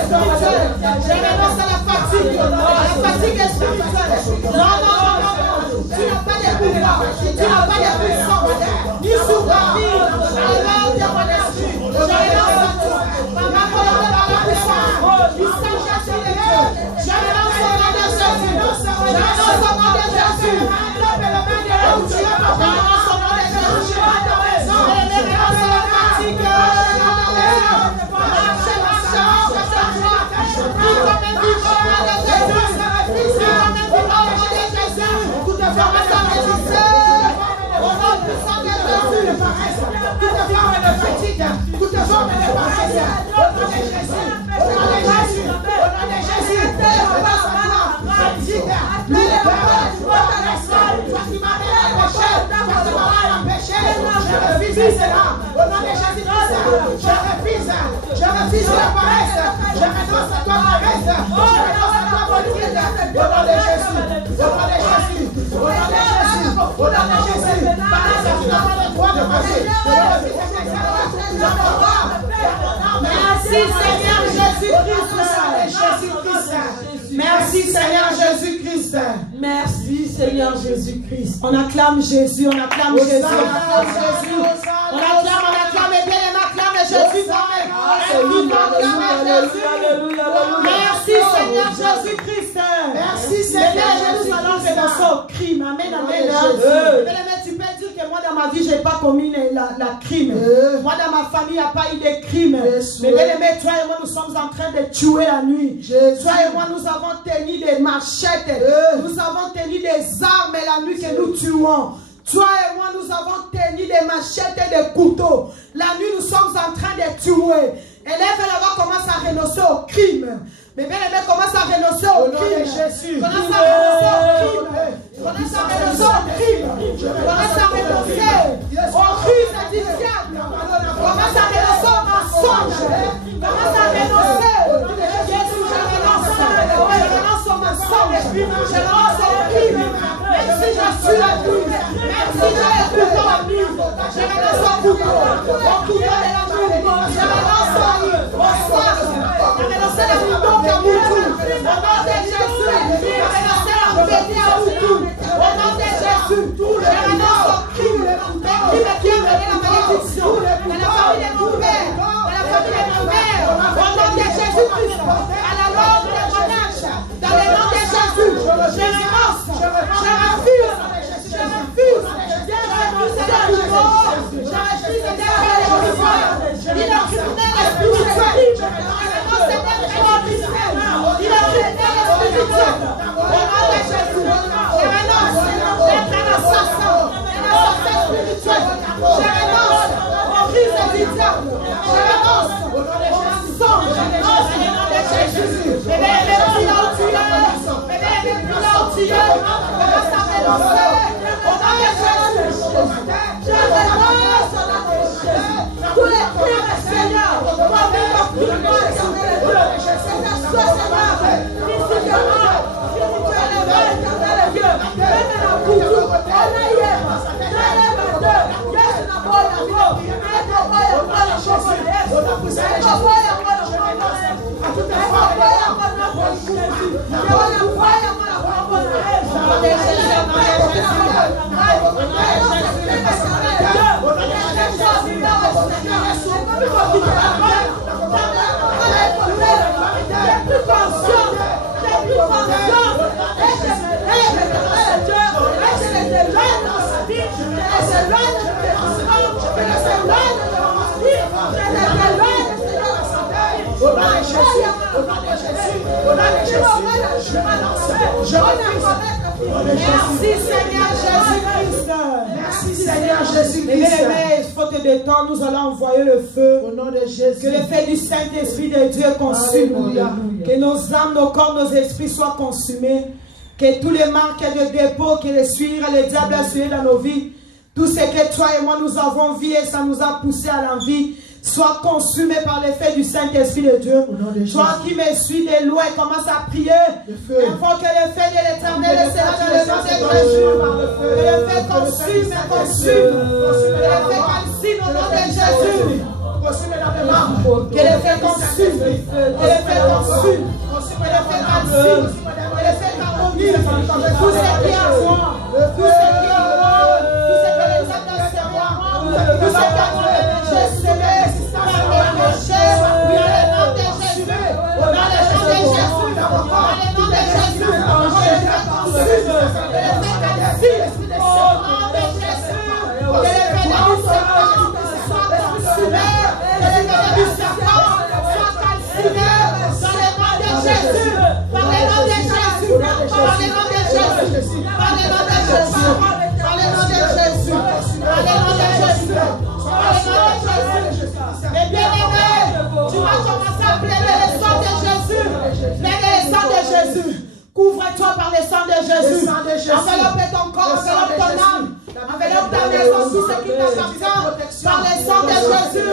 spirituelle. Je renonce à la fatigue spirituelle. Non, non, non, non, non. Tu n'as pas de pouvoir. Tu n'as pas de puissance. Ni sur ta vie. Alors, de mon esprit. Je renonce à tout. Ma volonté par la puissance. Il s'agit de Dieu. Je renonce au nom de Jésus. Je renonce au nom de Jésus. Je renonce au nom de Jésus. Je renonce à la fatigue. Je refuse la paresse. Je renonce à toi paresse. Je renonce à toi politique. Au nom de Jésus. Au nom de Jésus. Au nom de Jésus. Au nom de Jésus. Paresse, tu n'as pas le droit de passer. Merci Seigneur Jésus-Christ. Merci Seigneur Jésus-Christ. Merci Seigneur Jésus-Christ. On acclame Jésus, on acclame Jésus, on acclame Jésus. On acclame et bien on acclame Jésus. Merci Seigneur Jésus-Christ. Merci Seigneur Jésus. Nous allons renoncer au crime. Amen, amen. Mais tu peux dire que moi dans ma vie, je n'ai pas commis la crime. Moi dans ma famille, il n'y a pas eu de crime. Mais bien aimé, toi et moi, nous sommes en train de tuer la nuit. Toi et moi, nous avons tenu des machettes. Nous avons tenu des armes la nuit que nous tuons. Toi et moi, nous avons tenu des machettes et des couteaux. La nuit, nous sommes en train de tuer. Élève là-bas commence à renoncer au crime. Mais bien aimé, commence à renoncer au crime. Commence à renoncer au crime. Commence à renoncer au crime. Commence à renoncer au ruse du diable. Commence à renoncer au mensonge. Commence à renoncer. Jésus, je renonce au mensonge. Je renonce au crime. Même si je suis la vie. Même si j'ai le couteau à vie. Je renonce au couteau. Au couteau de l'amour. Je renonce au sang. Je renonce à l'union qui a beaucoup. Au nom de Jésus. Je renonce à l'embêter à beaucoup. Au nom de Jésus. Je renonce au crime. Crime qui a mené la malédiction. Dans la famille de mon père. Dans la famille de mon père. Au nom de Jésus-Christ. À la langue de mon âge. Dans le nom de Jésus. Je renonce. Je refuse. Je refuse. Tous les frères et seigneurs, merci Seigneur Jésus-Christ. Merci Seigneur Jésus-Christ. Mais faute de temps, nous allons envoyer le feu. Au nom de Jésus. Que le feu du Saint-Esprit de Dieu consume. Alléluia. Que nos âmes, nos corps, nos esprits soient consumés. Que tous les marques de dépôt que le diable a suivi dans nos vies, tout ce que toi et moi nous avons vu et ça nous a poussé à l'envie, soit consumé par l'effet du Saint-Esprit de Dieu. Toi qui me suis de loin, commence à prier. Invoque le feu de l'Éternel sera dans le nom de Jésus. Que le feu consume, consume. Que le feu consume au nom de Jésus. Que le feu consume. Que le feu consume. Que le feu consume. Que le feu harmonise. Tout ce qui est à moi. Tout ce qui est à moi. Tout ce que les hommes dans ce roi. Tout ce que je serai. Mais bien aimé, tu vas commencer à plaider le sang de Jésus. Plaider le sang de Jésus. Couvre-toi par le sang de Jésus. Enveloppe ton corps, enveloppe ton âme. Enveloppe ta maison, tout ce qui t'appartient. Par le sang de Jésus.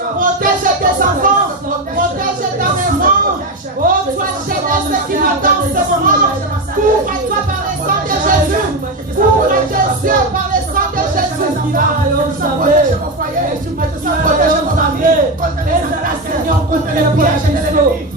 Protège tes enfants. Protège ta maison. Oh, toi, jeunesse qui m'attend en ce moment. Couvre-toi par le sang de Jésus. Couvre tes yeux par le sang de Jésus. Protège mon foyer. Protège mon famille. Seigneur, contre les pièges de l'ennemi.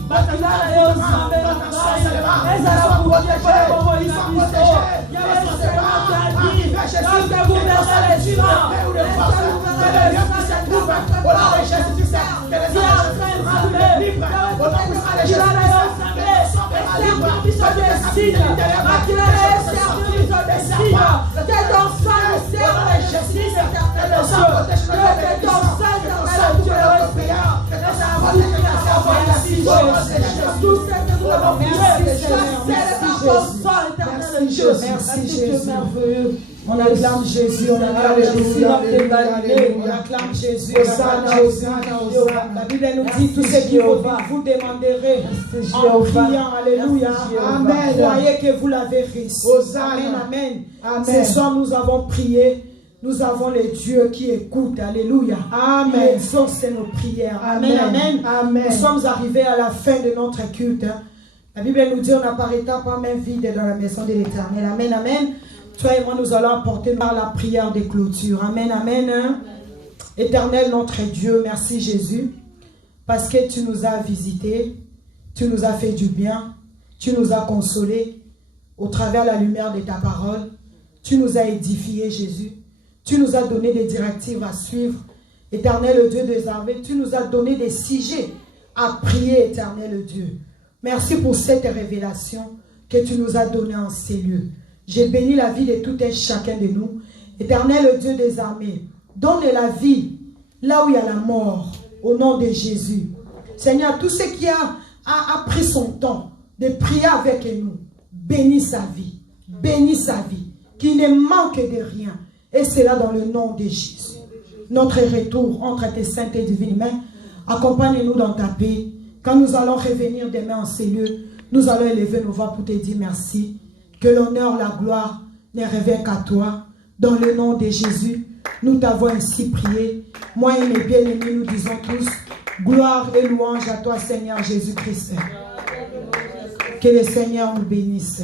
Merci Jésus merveilleux. On acclame Jésus, on acclame Jésus, on acclame Jésus, La Bible nous dit tout ce que vous demanderez en priant, alléluia, amen. Voyez que vous l'avez reçu, amen, amen. Ce soir nous avons prié, nous avons le Dieu qui écoute, alléluia, amen. Exauce nos prières, amen, amen, amen. Nous sommes arrivés à la fin de notre culte. La Bible nous dit on n'apparaîtra pas main vide dans la maison de l'Éternel, amen, amen. Toi et moi, nous allons apporter par la prière des clôtures. Amen, amen. Éternel, notre Dieu, merci Jésus, parce que tu nous as visités, tu nous as fait du bien, tu nous as consolés au travers de la lumière de ta parole. Tu nous as édifiés, Jésus. Tu nous as donné des directives à suivre. Éternel Dieu des armées, tu nous as donné des sujets à prier, éternel Dieu. Merci pour cette révélation que tu nous as donnée en ces lieux. J'ai béni la vie de tout et chacun de nous. Éternel Dieu des armées, donne la vie là où il y a la mort, au nom de Jésus. Seigneur, tout ce qui a pris son temps de prier avec nous, bénis sa vie, qu'il ne manque de rien. Et c'est là dans le nom de Jésus. Notre retour entre tes saintes et divines mains, accompagne-nous dans ta paix. Quand nous allons revenir demain en ces lieux, nous allons élever nos voix pour te dire merci. Que l'honneur, la gloire ne revienne qu'à toi. Dans le nom de Jésus, nous t'avons ainsi prié. Moi et mes bien-aimés, nous disons tous, gloire et louange à toi, Seigneur Jésus-Christ. Que le Seigneur nous bénisse.